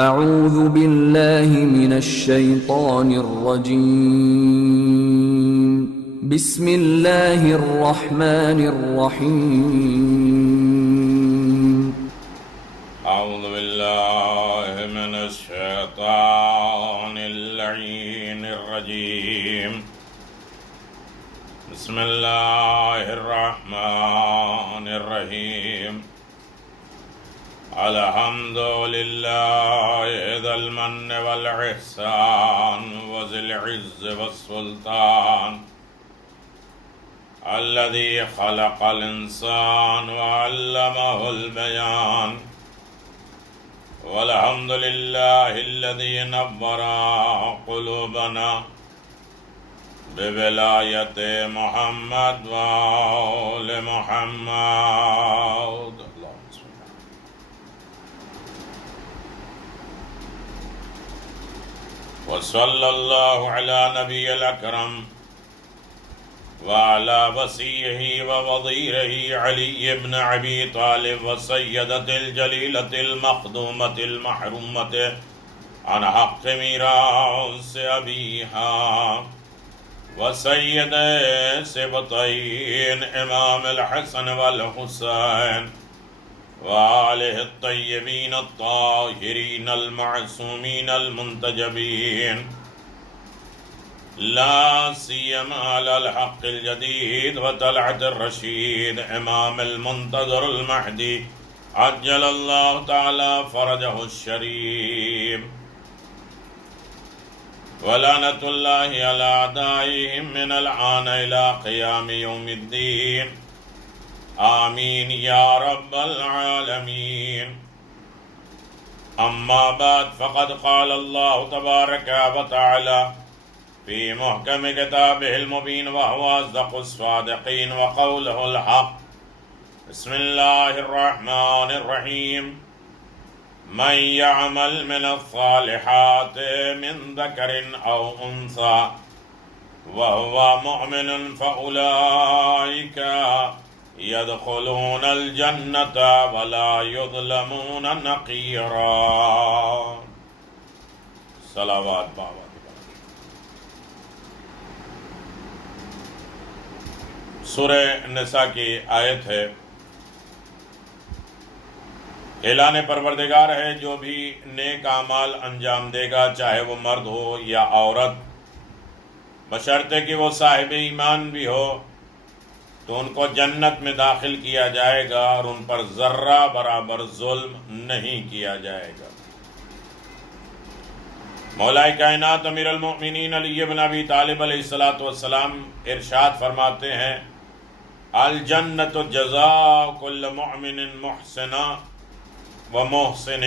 اعوذ باللہ من الشیطان الرجیم بسم اللہ الرحمن الرحیم اعوذ باللہ من الشیطان اللعین الرجیم بسم اللہ الرحمن الرحیم الحمد للہ ذی المن والاحسان وذی العز والسلطان الذي خلق الانسان وعلمه البیان والحمد للہ الذي نور قلوبنا بولایت محمد وآل محمد. وصلی اللہ علی نبی الاکرم وعلی وصیہ ووزیرہ علی بن ابی طالب وسیدۃ الجلیلۃ المخدومۃ المحرومۃ عن حق میراث ابیہا وسید سبطین امام الحسن والحسین وآلہ الطیبین الطاہرین المعصومین المنتجبین لا سیما علی الحق الجدید وطلعت الرشید امام المنتظر المہدی عجل اللہ تعالی فرجہ الشریف ولعنۃ اللہ علی اعدائہم من الآن الی قیام یوم الدین آمین یا رب العالمین. اما بعد فقد قال اللہ تبارک و تعالی فی محکم کتابہ المبین وہو اصدق الصادقین وقولہ الحق. بسم اللہ الرحمن الرحیم. من یعمل من الصالحات من ذکر او انثی وہو مؤمن فاولئک يدخلون الجنة ولا يظلمون نقيرا. صلوات بابا. سورہ نساء کی آیت ہے. اعلان پروردگار ہے جو بھی نیک اعمال انجام دے گا چاہے وہ مرد ہو یا عورت بشرطے کہ وہ صاحب ایمان بھی ہو تو ان کو جنت میں داخل کیا جائے گا اور ان پر ذرہ برابر ظلم نہیں کیا جائے گا. مولا کائنات امیر المؤمنین علی بن ابی طالب علیہ السلام ارشاد فرماتے ہیں الجنت جزاء کل مؤمن محسن و محسن.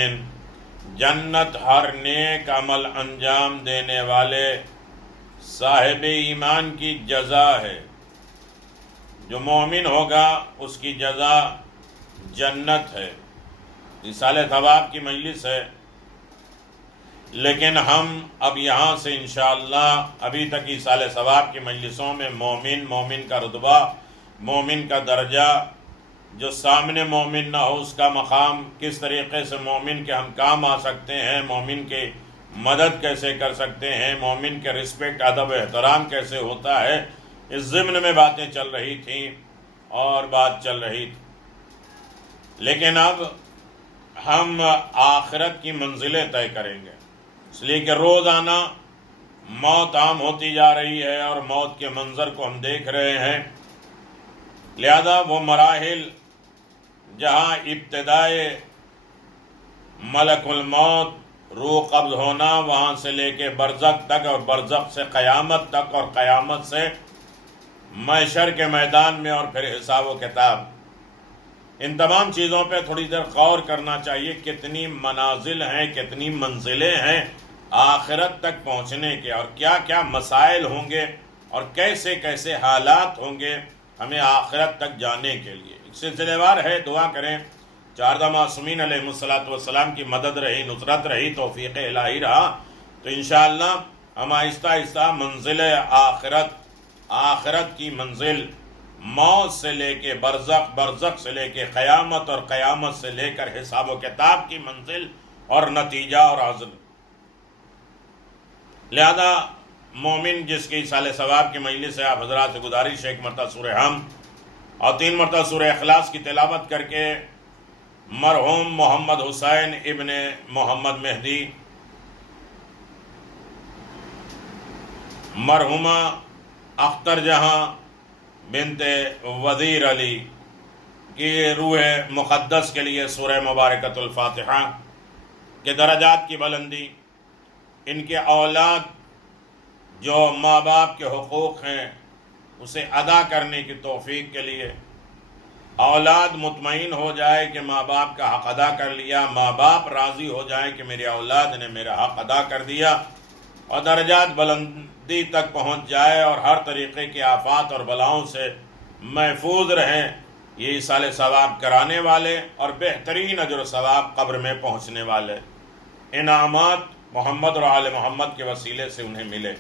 جنت ہر نیک عمل انجام دینے والے صاحب ایمان کی جزا ہے. جو مومن ہوگا اس کی جزا جنت ہے. اصال ثواب کی مجلس ہے لیکن ہم اب یہاں سے انشاءاللہ ابھی تک اصال ثواب کی مجلسوں میں مومن کا رتبہ، مومن کا درجہ، جو سامنے مومن نہ ہو اس کا مقام، کس طریقے سے مومن کے ہم کام آ سکتے ہیں، مومن کی مدد کیسے کر سکتے ہیں، مومن کے رسپیکٹ ادب و احترام کیسے ہوتا ہے، اس ضمن میں باتیں چل رہی تھیں اور بات چل رہی تھی. لیکن اب ہم آخرت کی منزلیں طے کریں گے، اس لیے کہ روزانہ موت عام ہوتی جا رہی ہے اور موت کے منظر کو ہم دیکھ رہے ہیں. لہذا وہ مراحل جہاں ابتدائے ملک الموت روح قبض ہونا، وہاں سے لے کے برزخ تک اور برزخ سے قیامت تک اور قیامت سے محشر کے میدان میں اور پھر حساب و کتاب، ان تمام چیزوں پہ تھوڑی دیر غور کرنا چاہیے. کتنی منازل ہیں، کتنی منزلیں ہیں آخرت تک پہنچنے کے، اور کیا کیا مسائل ہوں گے اور کیسے کیسے حالات ہوں گے ہمیں آخرت تک جانے کے لیے. سلسلے وار ہے. دعا کریں چاردہ معصومین علیہ السلام کی مدد رہی، نصرت رہی، توفیق الہی رہا تو انشاءاللہ ہم آہستہ آہستہ منزل آخرت کی منزل موت سے لے کے برزخ، برزخ سے لے کے قیامت اور قیامت سے لے کر حساب و کتاب کی منزل اور نتیجہ اور عزل۔ لہذا مومن جس کی ایصال ثواب کی مجلس ہے، آپ حضرات سے گزارش ہے 1 مرتبہ سورہ حمد اور 3 مرتبہ سورہ اخلاص کی تلاوت کر کے مرحوم محمد حسین ابن محمد مہدی، مرحومہ اختر جہاں بنت وزیر علی کی روح مقدس کے لیے سورہ مبارکۃ الفاتحہ کے درجات کی بلندی، ان کے اولاد جو ماں باپ کے حقوق ہیں اسے ادا کرنے کی توفیق کے لیے، اولاد مطمئن ہو جائے کہ ماں باپ کا حق ادا کر لیا، ماں باپ راضی ہو جائے کہ میری اولاد نے میرا حق ادا کر دیا، اور درجات بلندی تک پہنچ جائے اور ہر طریقے کی آفات اور بلاؤں سے محفوظ رہیں، یہ ایصال ثواب کرانے والے اور بہترین اجر و ثواب قبر میں پہنچنے والے انعامات محمد اور آل محمد کے وسیلے سے انہیں ملے۔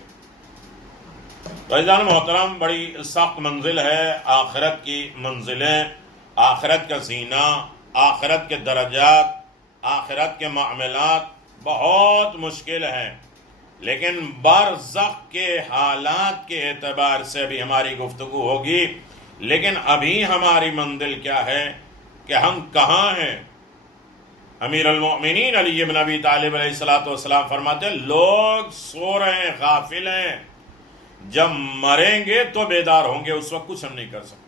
تو عزیزان محترم، بڑی سخت منزل ہے آخرت کی منزلیں، آخرت کا زینہ، آخرت کے درجات، آخرت کے معاملات بہت مشکل ہیں، لیکن برزخ کے حالات کے اعتبار سے بھی ہماری گفتگو ہوگی۔ لیکن ابھی ہماری منزل کیا ہے کہ ہم کہاں ہیں؟ امیر المؤمنین علی بن ابی طالب علیہ السلام فرماتے ہیں لوگ سو رہے ہیں، غافل ہیں، جب مریں گے تو بیدار ہوں گے، اس وقت کچھ ہم نہیں کر سکتے۔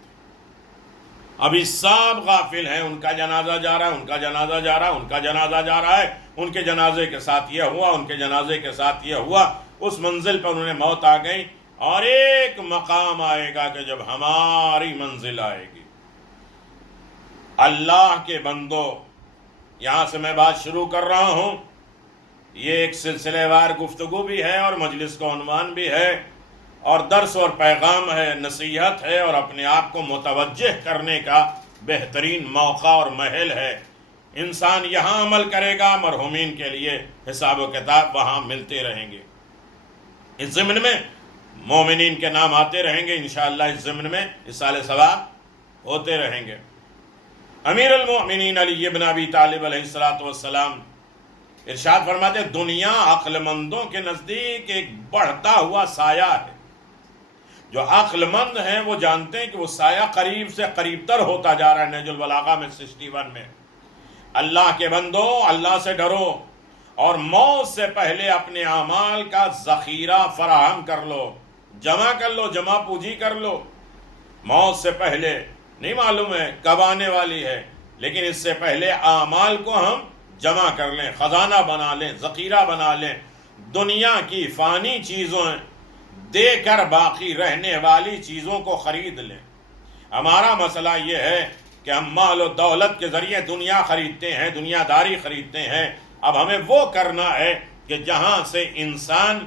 ابھی سب غافل ہیں، ان کا جنازہ جا رہا ہے، ان کا جنازہ جا رہا ہے، ان کا جنازہ جا رہا ہے، ان کے جنازے کے ساتھ یہ ہوا، ان کے جنازے کے ساتھ یہ ہوا، اس منزل پر انہیں موت آ گئی۔ اور ایک مقام آئے گا کہ جب ہماری منزل آئے گی۔ اللہ کے بندو، یہاں سے میں بات شروع کر رہا ہوں، یہ ایک سلسلے وار گفتگو بھی ہے اور مجلس کا عنوان بھی ہے اور درس اور پیغام ہے، نصیحت ہے اور اپنے آپ کو متوجہ کرنے کا بہترین موقع اور محل ہے۔ انسان یہاں عمل کرے گا، مرحومین کے لیے حساب و کتاب وہاں ملتے رہیں گے۔ اس ضمن میں مومنین کے نام آتے رہیں گے انشاءاللہ، اس ضمن میں ایصال ثواب ہوتے رہیں گے۔ امیر المؤمنین علی بن ابی طالب علیہ السلام ارشاد فرماتے ہیں دنیا عقل مندوں کے نزدیک ایک بڑھتا ہوا سایہ ہے۔ جو عقل مند ہیں وہ جانتے ہیں کہ وہ سایہ قریب سے قریب تر ہوتا جا رہا ہے۔ نہج البلاغہ میں 61 میں، اللہ کے بندو اللہ سے ڈرو اور موت سے پہلے اپنے اعمال کا ذخیرہ فراہم کر لو، جمع کر لو، جمع پوجی کر لو۔ موت سے پہلے نہیں معلوم ہے کب آنے والی ہے، لیکن اس سے پہلے اعمال کو ہم جمع کر لیں، خزانہ بنا لیں، ذخیرہ بنا لیں۔ دنیا کی فانی چیزوں دے کر باقی رہنے والی چیزوں کو خرید لیں۔ ہمارا مسئلہ یہ ہے کہ ہم مال و دولت کے ذریعے دنیا خریدتے ہیں، دنیا داری خریدتے ہیں۔ اب ہمیں وہ کرنا ہے کہ جہاں سے انسان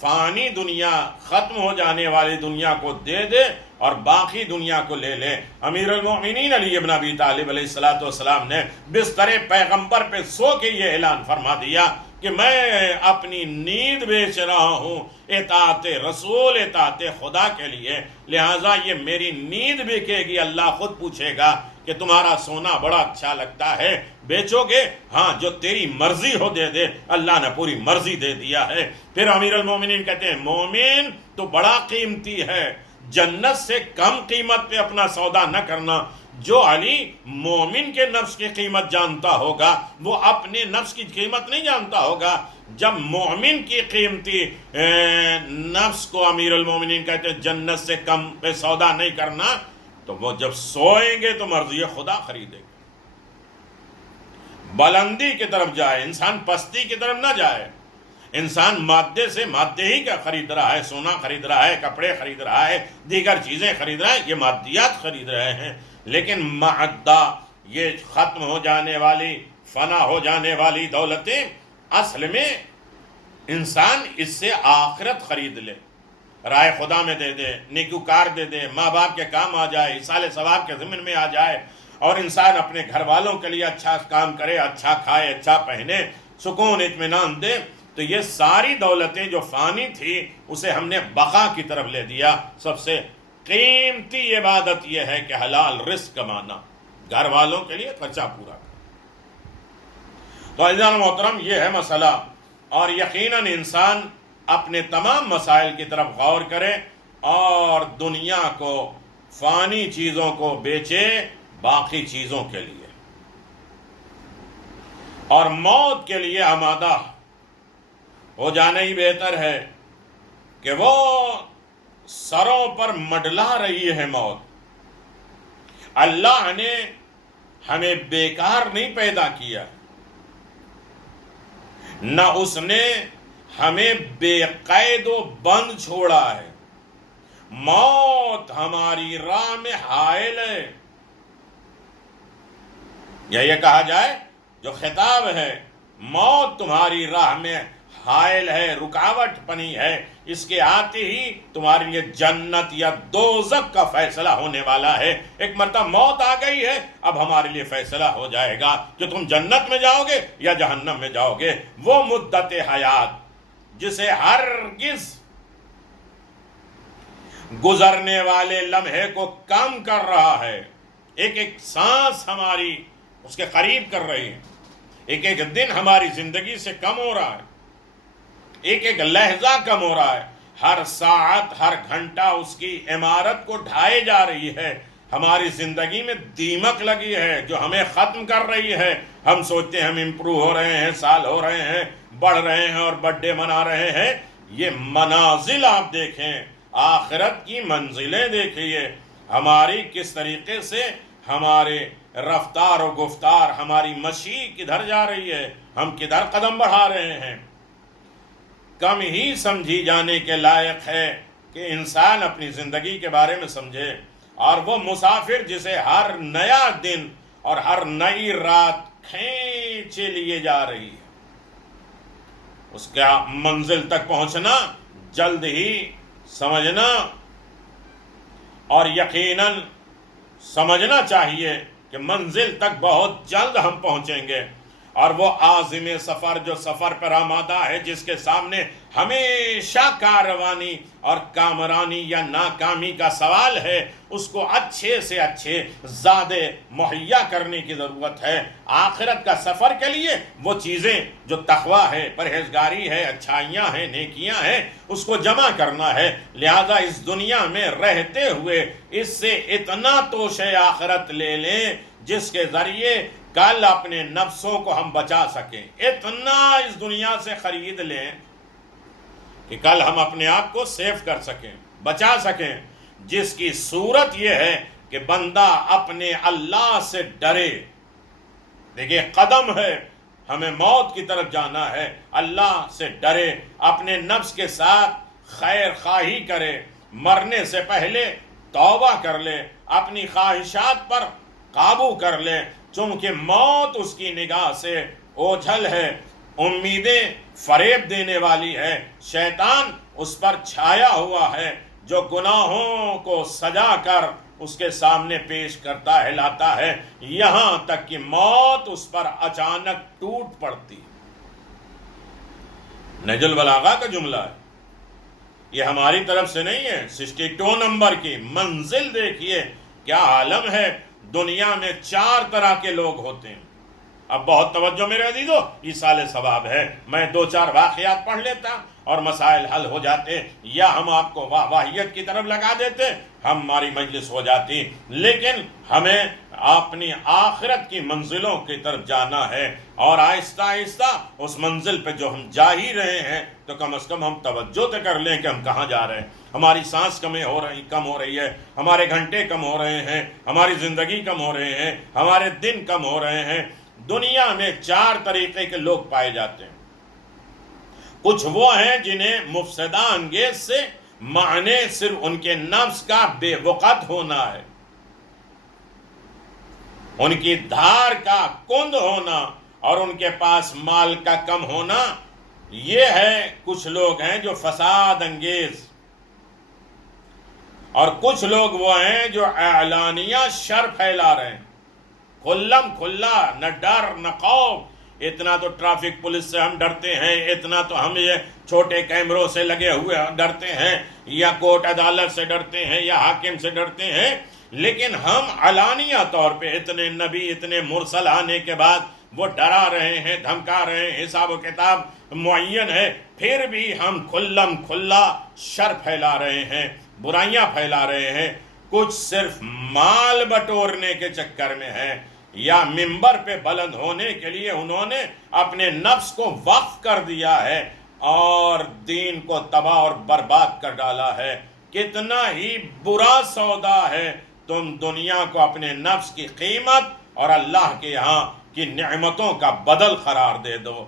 فانی دنیا، ختم ہو جانے والی دنیا کو دے دے اور باقی دنیا کو لے لے۔ امیر المؤمنین علی بن ابی طالب علیہ السلام نے بستر پیغمبر پہ سو کے یہ اعلان فرما دیا کہ میں اپنی نیند بیچ رہا ہوں اطاعت رسول، اطاعت خدا کے لیے، لہٰذا یہ میری نیند بکے گی۔ اللہ خود پوچھے گا کہ تمہارا سونا بڑا اچھا لگتا ہے، بیچو گے؟ ہاں، جو تیری مرضی ہو دے دے۔ اللہ نے پوری مرضی دے دیا ہے۔ پھر امیر المومنین کہتے ہیں مومن تو بڑا قیمتی ہے، جنت سے کم قیمت پہ اپنا سودا نہ کرنا۔ جو علی مومن کے نفس کی قیمت جانتا ہوگا وہ اپنے نفس کی قیمت نہیں جانتا ہوگا۔ جب مومن کی قیمتی نفس کو امیر المومنین کہتے ہیں جنت سے کم پہ سودا نہیں کرنا، تو وہ جب سوئیں گے تو مرضی خدا خریدے گا۔ بلندی کی طرف جائے انسان، پستی کی طرف نہ جائے۔ انسان مادے سے مادے ہی کا خرید رہا ہے، سونا خرید رہا ہے، کپڑے خرید رہا ہے، دیگر چیزیں خرید رہا ہے، یہ مادیات خرید رہے ہیں۔ لیکن معدہ، یہ ختم ہو جانے والی، فنا ہو جانے والی دولتیں، اصل میں انسان اس سے آخرت خرید لے، رائے خدا میں دے دے، نیکوکار دے دے، ماں باپ کے کام آ جائے، ایصال ثواب کے ضمن میں آ جائے، اور انسان اپنے گھر والوں کے لیے اچھا کام کرے، اچھا کھائے، اچھا پہنے، سکون اطمینان دے، تو یہ ساری دولتیں جو فانی تھی اسے ہم نے بقا کی طرف لے دیا۔ سب سے قیمتی عبادت یہ ہے کہ حلال رزق کمانا، گھر والوں کے لیے خرچہ پورا کرنا۔ تو عزیزان محترم یہ ہے مسئلہ، اور یقیناً انسان اپنے تمام مسائل کی طرف غور کرے اور دنیا کو، فانی چیزوں کو بیچے باقی چیزوں کے لیے، اور موت کے لیے آمادہ ہو جانا ہی بہتر ہے کہ وہ سروں پر مڈلا رہی ہے موت۔ اللہ نے ہمیں بیکار نہیں پیدا کیا، نہ اس نے ہمیں بے قید و بند چھوڑا ہے۔ موت ہماری راہ میں حائل ہے، یا یہ کہا جائے جو خطاب ہے، موت تمہاری راہ میں حائل ہے، رکاوٹ بنی ہے، اس کے آتے ہی تمہارے لیے جنت یا دوزخ کا فیصلہ ہونے والا ہے۔ ایک مرتبہ موت آ گئی ہے، اب ہمارے لیے فیصلہ ہو جائے گا کہ تم جنت میں جاؤ گے یا جہنم میں جاؤ گے۔ وہ مدت حیات جسے ہرگز گزرنے والے لمحے کو کم کر رہا ہے، ایک ایک سانس ہماری اس کے قریب کر رہی ہے، ایک ایک دن ہماری زندگی سے کم ہو رہا ہے، ایک ایک لحظہ کم ہو رہا ہے، ہر ساعت ہر گھنٹہ اس کی عمارت کو ڈھائے جا رہی ہے۔ ہماری زندگی میں دیمک لگی ہے جو ہمیں ختم کر رہی ہے۔ ہم سوچتے ہیں ہم امپروو ہو رہے ہیں، سال ہو رہے ہیں، بڑھ رہے ہیں اور برتھ ڈے منا رہے ہیں۔ یہ منازل آپ دیکھیں، آخرت کی منزلیں دیکھیے، ہماری کس طریقے سے ہمارے رفتار و گفتار، ہماری مشی کدھر جا رہی ہے، ہم کدھر قدم بڑھا رہے ہیں۔ کم ہی سمجھی جانے کے لائق ہے کہ انسان اپنی زندگی کے بارے میں سمجھے، اور وہ مسافر جسے ہر نیا دن اور ہر نئی رات کھینچے لیے جا رہی ہے، اس کا منزل تک پہنچنا جلد ہی سمجھنا، اور یقیناً سمجھنا چاہیے کہ منزل تک بہت جلد ہم پہنچیں گے، اور وہ عازم سفر جو سفر پر آمادہ ہے، جس کے سامنے ہمیشہ کاروانی اور کامرانی یا ناکامی کا سوال ہے، اس کو اچھے سے اچھے زیادہ مہیا کرنے کی ضرورت ہے۔ آخرت کا سفر کے لیے وہ چیزیں جو تقویٰ ہے، پرہیزگاری ہے، اچھائیاں ہیں، نیکیاں ہیں، اس کو جمع کرنا ہے۔ لہذا اس دنیا میں رہتے ہوئے اس سے اتنا توشہ آخرت لے لیں جس کے ذریعے کل اپنے نفسوں کو ہم بچا سکیں، اتنا اس دنیا سے خرید لیں کہ کل ہم اپنے آپ کو سیف کر سکیں، بچا سکیں، جس کی صورت یہ ہے کہ بندہ اپنے اللہ سے ڈرے۔ دیکھیے قدم ہے، ہمیں موت کی طرف جانا ہے، اللہ سے ڈرے، اپنے نفس کے ساتھ خیر خواہی کرے، مرنے سے پہلے توبہ کر لے، اپنی خواہشات پر قابو کر لے، چونکہ موت اس کی نگاہ سے اوجھل ہے، امیدیں فریب دینے والی ہے، شیطان اس پر چھایا ہوا ہے، جو گناہوں کو سجا کر اس کے سامنے پیش کرتا ہے، لاتا ہے، یہاں تک کہ موت اس پر اچانک ٹوٹ پڑتی۔ نہج البلاغہ کا جملہ ہے، یہ ہماری طرف سے نہیں ہے، 62 نمبر کی منزل دیکھیے کیا عالم ہے۔ دنیا میں 4 طرح کے لوگ ہوتے ہیں۔ اب بہت توجہ میرے عزیزو، ایصال ثواب ہے، میں 2-4 واقعات پڑھ لیتا اور مسائل حل ہو جاتے، یا ہم آپ کو واہیت کی طرف لگا دیتے، ہماری مجلس ہو جاتی۔ لیکن ہمیں اپنی آخرت کی منزلوں کی طرف جانا ہے، اور آہستہ آہستہ اس منزل پہ جو ہم جا ہی رہے ہیں تو کم از کم ہم توجہ تو کر لیں کہ ہم کہاں جا رہے ہیں۔ ہماری سانس کم ہو رہی ہے، ہمارے گھنٹے کم ہو رہے ہیں، ہماری زندگی کم ہو رہے ہیں، ہمارے دن کم ہو رہے ہیں۔ دنیا میں 4 طریقے کے لوگ پائے جاتے ہیں۔ کچھ وہ ہیں جنہیں مفسدہ انگیز سے معنی صرف ان کے نفس کا بے وقت ہونا ہے، ان کی دھار کا کند ہونا اور ان کے پاس مال کا کم ہونا۔ یہ ہے کچھ لوگ ہیں جو فساد انگیز، اور کچھ لوگ وہ ہیں جو اعلانیہ شر پھیلا رہے ہیں، کھلم کھلا، نہ ڈر نہ خوف۔ اتنا تو ٹریفک پولیس سے ہم ڈرتے ہیں، اتنا تو ہم یہ چھوٹے کیمروں سے لگے ہوئے ڈرتے ہیں، یا کورٹ عدالت سے ڈرتے ہیں، یا حاکم سے ڈرتے ہیں، لیکن ہم علانیہ طور پہ اتنے نبی اتنے مرسل آنے کے بعد وہ ڈرا رہے ہیں، دھمکا رہے ہیں، حساب و کتاب معین ہے، پھر بھی ہم کھلم کھلا شر پھیلا رہے ہیں، برائیاں پھیلا رہے ہیں، کچھ صرف مال بٹورنے کے چکر میں ہیں، یا منبر پہ بلند ہونے کے لیے انہوں نے اپنے نفس کو وقف کر دیا ہے اور دین کو تباہ اور برباد کر ڈالا ہے۔ کتنا ہی برا سودا ہے، تم دنیا کو اپنے نفس کی قیمت اور اللہ کے یہاں کی نعمتوں کا بدل قرار دے دو۔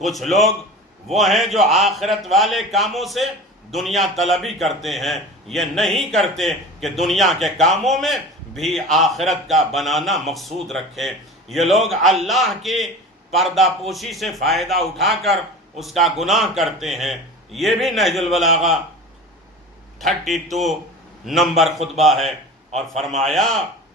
کچھ لوگ وہ ہیں جو آخرت والے کاموں سے دنیا طلبی کرتے ہیں، یہ نہیں کرتے کہ دنیا کے کاموں میں بھی آخرت کا بنانا مقصود رکھے۔ یہ لوگ اللہ کی پردہ پوشی سے فائدہ اٹھا کر اس کا گناہ کرتے ہیں۔ یہ بھی نہج البلاغہ 32 نمبر خطبہ ہے، اور فرمایا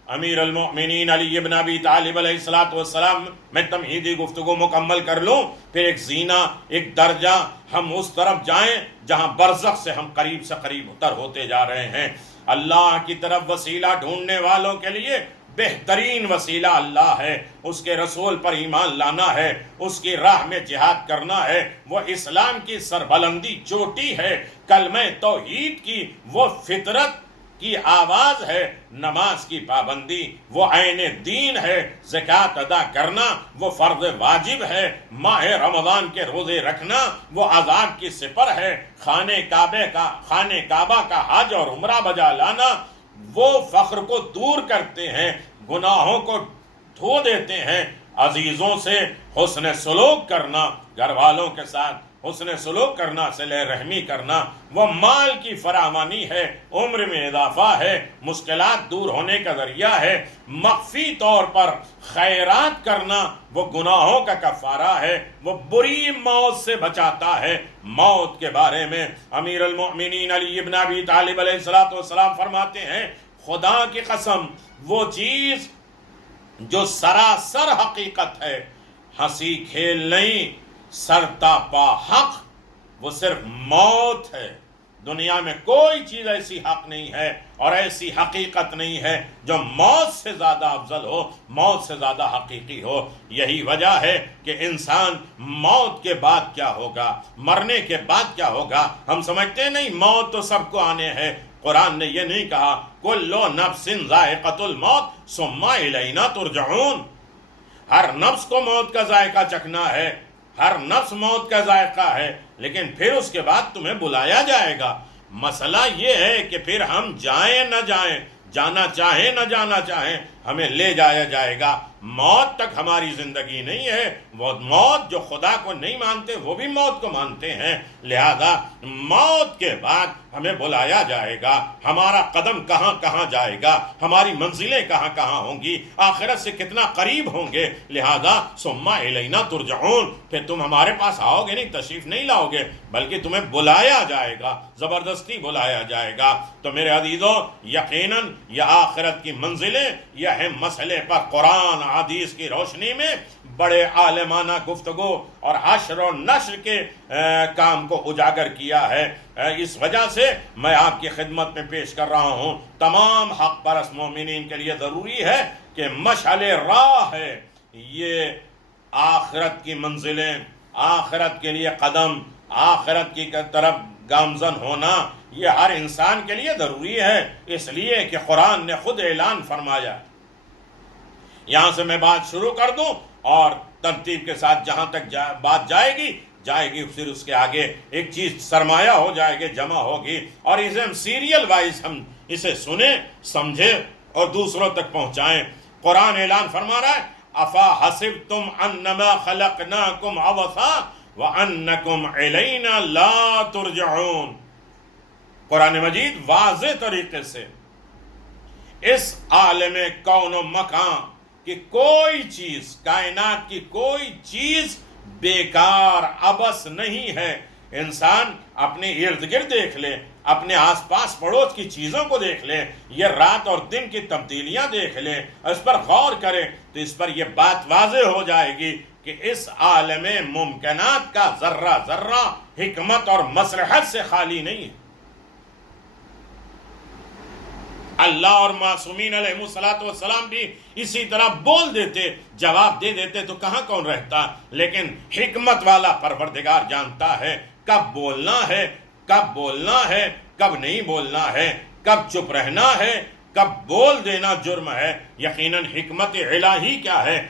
امیر المؤمنین علی ابن ابی طالب علیہ السلام، میں تمہیدی گفتگو مکمل کر لوں، پھر ایک زینہ، ایک درجہ ہم اس طرف جائیں جہاں برزخ سے ہم قریب سے قریب تر ہوتے جا رہے ہیں۔ اللہ کی طرف وسیلہ ڈھونڈنے والوں کے لیے بہترین وسیلہ اللہ ہے، اس کے رسول پر ایمان لانا ہے، اس کی راہ میں جہاد کرنا ہے، وہ اسلام کی سربلندی چوٹی ہے، کلمہ توحید کی وہ فطرت کی آواز ہے، نماز کی پابندی وہ عین دین ہے، زکوٰۃ ادا کرنا وہ فرض واجب ہے، ماہ رمضان کے روزے رکھنا وہ عذاب کی سپر ہے، خانہ کعبہ کا حج اور عمرہ بجا لانا وہ فقر کو دور کرتے ہیں، گناہوں کو دھو دیتے ہیں، عزیزوں سے حسن سلوک کرنا، گھر والوں کے ساتھ حسن سلوک کرنا، صلہ رحمی کرنا وہ مال کی فراوانی ہے، عمر میں اضافہ ہے، مشکلات دور ہونے کا ذریعہ ہے، مخفی طور پر خیرات کرنا وہ گناہوں کا کفارہ ہے، وہ بری موت سے بچاتا ہے۔ موت کے بارے میں امیر المؤمنین علی ابن ابی طالب علیہ السلام فرماتے ہیں، خدا کی قسم وہ چیز جو سراسر حقیقت ہے، ہنسی کھیل نہیں، سرتا پا حق، وہ صرف موت ہے۔ دنیا میں کوئی چیز ایسی حق نہیں ہے اور ایسی حقیقت نہیں ہے جو موت سے زیادہ افضل ہو، موت سے زیادہ حقیقی ہو۔ یہی وجہ ہے کہ انسان موت کے بعد کیا ہوگا، مرنے کے بعد کیا ہوگا، ہم سمجھتے نہیں موت تو سب کو آنے ہے۔ قرآن نے یہ نہیں کہا کل نفس ذائقۃ الموت ثم الینا ترجعون، ہر نفس کو موت کا ذائقہ چکھنا ہے، ہر نفس موت کا ذائقہ ہے، لیکن پھر اس کے بعد تمہیں بلایا جائے گا۔ مسئلہ یہ ہے کہ پھر ہم جائیں نہ جائیں، جانا چاہیں نہ جانا چاہیں، ہمیں لے جایا جائے گا۔ موت تک ہماری زندگی نہیں ہے، وہ موت جو خدا کو نہیں مانتے وہ بھی موت کو مانتے ہیں، لہذا موت کے بعد ہمیں بلایا جائے گا، ہمارا قدم کہاں کہاں جائے گا، ہماری منزلیں کہاں کہاں ہوں گی، آخرت سے کتنا قریب ہوں گے، لہذا ثم الینا ترجعون، پھر تم ہمارے پاس آؤ گے نہیں، تشریف نہیں لاؤ گے، بلکہ تمہیں بلایا جائے گا، زبردستی بلایا جائے گا۔ تو میرے عزیزوں، یقیناً یہ آخرت کی منزلیں یہ مسئلے پر قرآن حدیث کی روشنی میں بڑے عالمانہ گفتگو اور حشر و نشر کے کام کو اجاگر کیا ہے۔ اس وجہ سے میں آپ کی خدمت میں پیش کر رہا ہوں، تمام حق پرست مومنین کے لیے ضروری ہے کہ مشعل راہ ہے یہ آخرت کی منزلیں، آخرت کے لیے قدم، آخرت کی طرف گامزن ہونا یہ ہر انسان کے لیے ضروری ہے، اس لیے کہ قرآن نے خود اعلان فرمایا۔ یہاں سے میں بات شروع کر دوں اور ترتیب کے ساتھ جہاں تک بات جائے گی پھر اس کے آگے ایک چیز سرمایہ ہو جائے گی، جمع ہوگی، اور اسے ہم سیریل وائز ہم اسے سنیں، سمجھیں اور دوسروں تک پہنچائیں۔ قرآن اعلان فرما رہا ہے افا حسبتم انما خلقناکم عبثا وانکم الینا لا ترجعون۔ قرآن مجید واضح طریقے سے اس عالم کون و مکان کی کوئی چیز، کائنات کی کوئی چیز بیکار عبث نہیں ہے۔ انسان اپنے ارد گرد دیکھ لے، اپنے آس پاس پڑوس کی چیزوں کو دیکھ لے، یہ رات اور دن کی تبدیلیاں دیکھ لے، اس پر غور کرے تو اس پر یہ بات واضح ہو جائے گی کہ اس عالم ممکنات کا ذرہ ذرہ حکمت اور مصلحت سے خالی نہیں ہے۔ اللہ اور معصومین علیہ السلام بھی اسی طرح بول دیتے، جواب دے دیتے تو کہاں کون رہتا. لیکن حکمت والا پروردگار جانتا ہے کب بولنا ہے، کب بولنا ہے، کب نہیں بولنا ہے، کب چپ رہنا ہے، کب بول دینا جرم ہے. یقیناً حکمت الہی کیا ہے،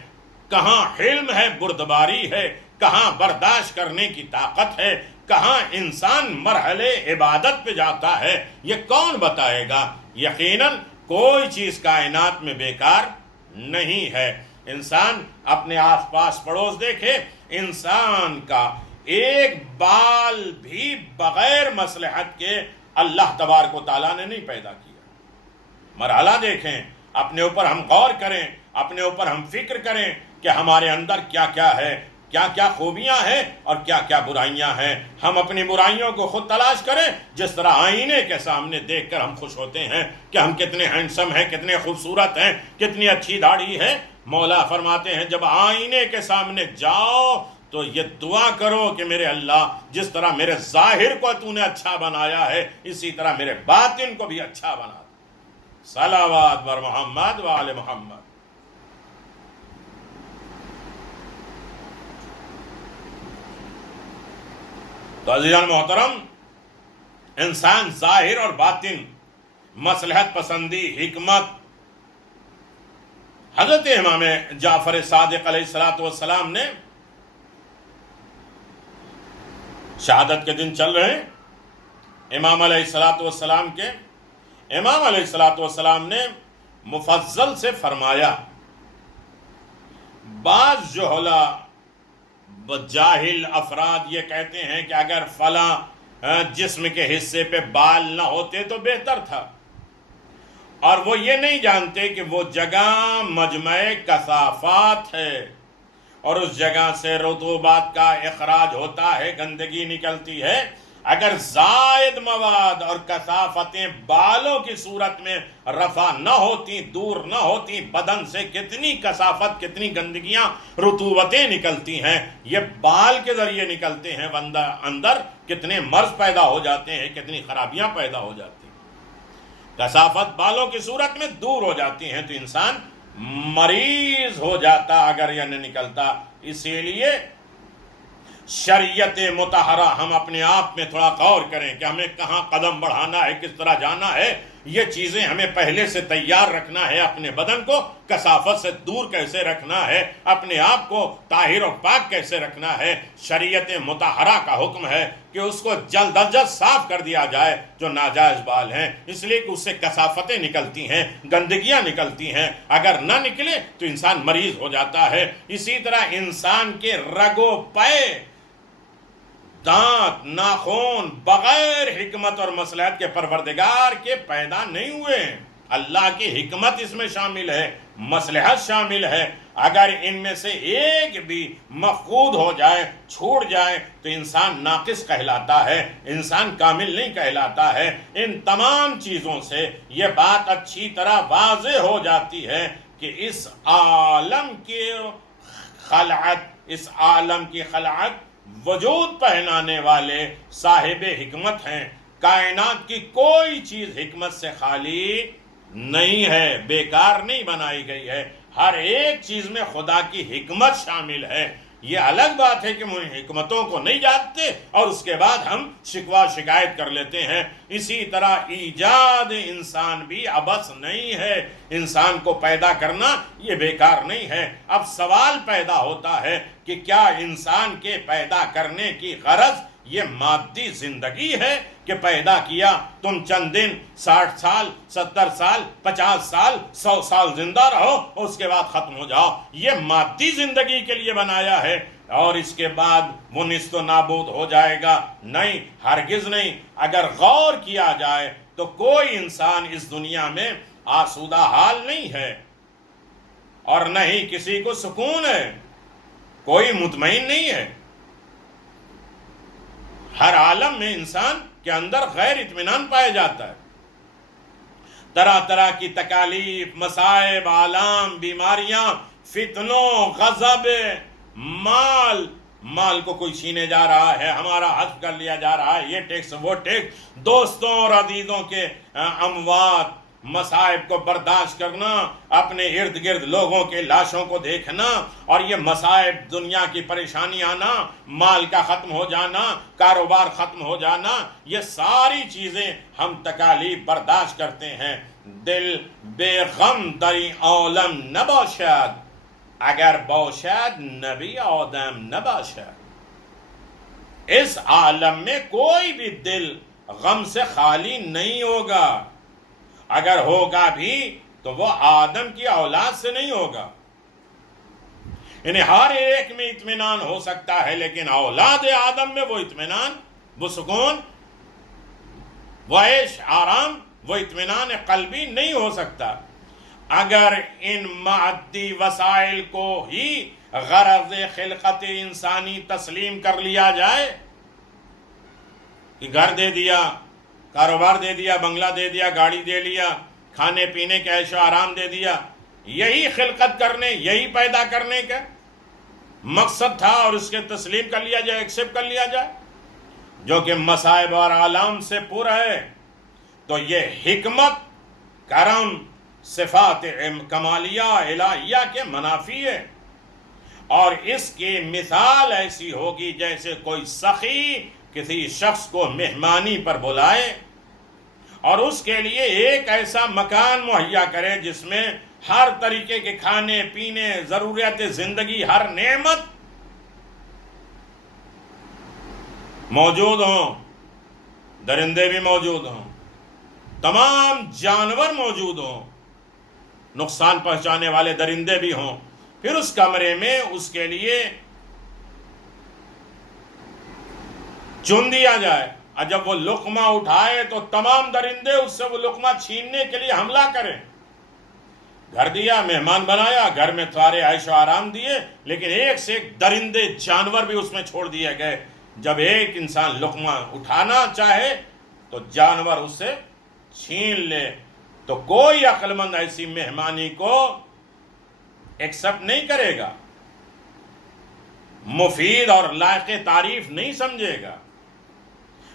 کہاں حلم ہے، بردباری ہے، کہاں برداشت کرنے کی طاقت ہے، کہاں انسان مرحلے عبادت پہ جاتا ہے، یہ کون بتائے گا. یقیناً کوئی چیز کائنات میں بیکار نہیں ہے. انسان اپنے آس پاس پڑوس دیکھے، انسان کا ایک بال بھی بغیر مصلحت کے اللہ تبارک و تعالیٰ نے نہیں پیدا کیا. مرحلہ دیکھیں، اپنے اوپر ہم غور کریں، اپنے اوپر ہم فکر کریں کہ ہمارے اندر کیا کیا ہے، کیا کیا خوبیاں ہیں اور کیا کیا برائیاں ہیں. ہم اپنی برائیوں کو خود تلاش کریں. جس طرح آئینے کے سامنے دیکھ کر ہم خوش ہوتے ہیں کہ ہم کتنے ہینڈسم ہیں، کتنے خوبصورت ہیں، کتنی اچھی داڑھی ہے. مولا فرماتے ہیں جب آئینے کے سامنے جاؤ تو یہ دعا کرو کہ میرے اللہ، جس طرح میرے ظاہر کو تو نے اچھا بنایا ہے، اسی طرح میرے باطن کو بھی اچھا بنا. صلوات بر محمد و آل محمد. تو عزیزان محترم، انسان ظاہر اور باطن، مصلحت پسندی، حکمت. حضرت امام جعفر صادق علیہ السلام نے شہادت کے دن چل رہے ہیں امام علیہ السلام کے. امام علیہ السلام نے مفضل سے فرمایا، بعض جہلا جاہل افراد یہ کہتے ہیں کہ اگر فلاں جسم کے حصے پہ بال نہ ہوتے تو بہتر تھا، اور وہ یہ نہیں جانتے کہ وہ جگہ مجمع کثافات ہے اور اس جگہ سے رطوبات کا اخراج ہوتا ہے، گندگی نکلتی ہے. اگر زائد مواد اور کثافتیں بالوں کی صورت میں رفع نہ ہوتی، دور نہ ہوتی، بدن سے کتنی کثافت، کتنی گندگیاں، رطوبتیں نکلتی ہیں، یہ بال کے ذریعے نکلتے ہیں. اندر کتنے مرض پیدا ہو جاتے ہیں، کتنی خرابیاں پیدا ہو جاتی ہیں. کثافت بالوں کی صورت میں دور ہو جاتی ہیں تو انسان مریض ہو جاتا اگر یہ نہ نکلتا. اسی لیے شریعت مطہرہ ہم اپنے آپ میں تھوڑا غور کریں کہ ہمیں کہاں قدم بڑھانا ہے، کس طرح جانا ہے. یہ چیزیں ہمیں پہلے سے تیار رکھنا ہے. اپنے بدن کو کثافت سے دور کیسے رکھنا ہے، اپنے آپ کو طاہر و پاک کیسے رکھنا ہے. شریعت مطہرہ کا حکم ہے کہ اس کو جلد از جلد صاف کر دیا جائے جو ناجائز بال ہیں، اس لیے کہ اس سے کثافتیں نکلتی ہیں، گندگیاں نکلتی ہیں. اگر نہ نکلے تو انسان مریض ہو جاتا ہے. اسی طرح انسان کے رگ و پے، دانت، ناخن بغیر حکمت اور مصلحت کے پروردگار کے پیدا نہیں ہوئے ہیں. اللہ کی حکمت اس میں شامل ہے، مصلحت شامل ہے. اگر ان میں سے ایک بھی مفقود ہو جائے، چھوٹ جائے تو انسان ناقص کہلاتا ہے، انسان کامل نہیں کہلاتا ہے. ان تمام چیزوں سے یہ بات اچھی طرح واضح ہو جاتی ہے کہ اس عالم کی خلعت وجود پہنانے والے صاحب حکمت ہیں. کائنات کی کوئی چیز حکمت سے خالی نہیں ہے، بیکار نہیں بنائی گئی ہے. ہر ایک چیز میں خدا کی حکمت شامل ہے. یہ الگ بات ہے کہ ہم حکمتوں کو نہیں جانتے اور اس کے بعد ہم شکوہ شکایت کر لیتے ہیں. اسی طرح ایجاد انسان بھی عبث نہیں ہے. انسان کو پیدا کرنا یہ بیکار نہیں ہے. اب سوال پیدا ہوتا ہے کہ کیا انسان کے پیدا کرنے کی غرض یہ مادی زندگی ہے کہ پیدا کیا، تم چند دن، 60 سال، 70 سال، 50 سال، 100 سال زندہ رہو اور اس کے بعد ختم ہو جاؤ، یہ مادی زندگی کے لیے بنایا ہے اور اس کے بعد وہ نیست و نابود ہو جائے گا؟ نہیں، ہرگز نہیں. اگر غور کیا جائے تو کوئی انسان اس دنیا میں آسودہ حال نہیں ہے اور نہ ہی کسی کو سکون ہے، کوئی مطمئن نہیں ہے. ہر عالم میں انسان کے اندر غیر اطمینان پایا جاتا ہے. طرح طرح کی تکالیف، مصائب، آلام، بیماریاں، فتنوں، غضب، مال کو کوئی چھینے جا رہا ہے، ہمارا حذف کر لیا جا رہا ہے، یہ ٹیکس وہ ٹیکس، دوستوں اور عزیزوں کے اموات مصائب کو برداشت کرنا، اپنے ارد گرد لوگوں کے لاشوں کو دیکھنا، اور یہ مصائب دنیا کی پریشانی آنا، مال کا ختم ہو جانا، کاروبار ختم ہو جانا، یہ ساری چیزیں ہم تکالیف برداشت کرتے ہیں. دل بے غم دری عالم نباشد اگر باشد نبی آدم نباشد. اس عالم میں کوئی بھی دل غم سے خالی نہیں ہوگا، اگر ہوگا بھی تو وہ آدم کی اولاد سے نہیں ہوگا. یعنی ہر ایک میں اطمینان ہو سکتا ہے، لیکن اولاد آدم میں وہ اطمینان، وہ سکون، وہ عیش آرام، وہ اطمینان قلبی نہیں ہو سکتا اگر ان مادی وسائل کو ہی غرض خلقت انسانی تسلیم کر لیا جائے کہ گھر دے دیا، کاروبار دے دیا، بنگلہ دے دیا، گاڑی دے لیا، کھانے پینے کے عیش و آرام دے دیا. یہی خلقت کرنے، یہی پیدا کرنے کا مقصد تھا، اور اس کے تسلیم کر لیا جائے، ایکسیپٹ کر لیا جائے، جو کہ مصائب اور آلام سے پورا ہے. تو یہ حکمت، کرم، صفات کمالیہ الہیہ کے منافی ہے. اور اس کی مثال ایسی ہوگی جیسے کوئی سخی کسی شخص کو مہمانی پر بلائے اور اس کے لیے ایک ایسا مکان مہیا کرے جس میں ہر طریقے کے کھانے پینے، ضروریات زندگی، ہر نعمت موجود ہوں، درندے بھی موجود ہوں، تمام جانور موجود ہوں، نقصان پہنچانے والے درندے بھی ہوں. پھر اس کمرے میں اس کے لیے چن دیا جائے، اور جب وہ لقمہ اٹھائے تو تمام درندے اس سے وہ لقمہ چھیننے کے لیے حملہ کریں. گھر دیا، مہمان بنایا، گھر میں سارے عیش و آرام دیے، لیکن ایک سے ایک درندے جانور بھی اس میں چھوڑ دیے گئے. جب ایک انسان لقمہ اٹھانا چاہے تو جانور اس سے چھین لے. تو کوئی عقل مند ایسی مہمانی کو ایکسپٹ نہیں کرے گا، مفید اور لائق تعریف نہیں سمجھے گا،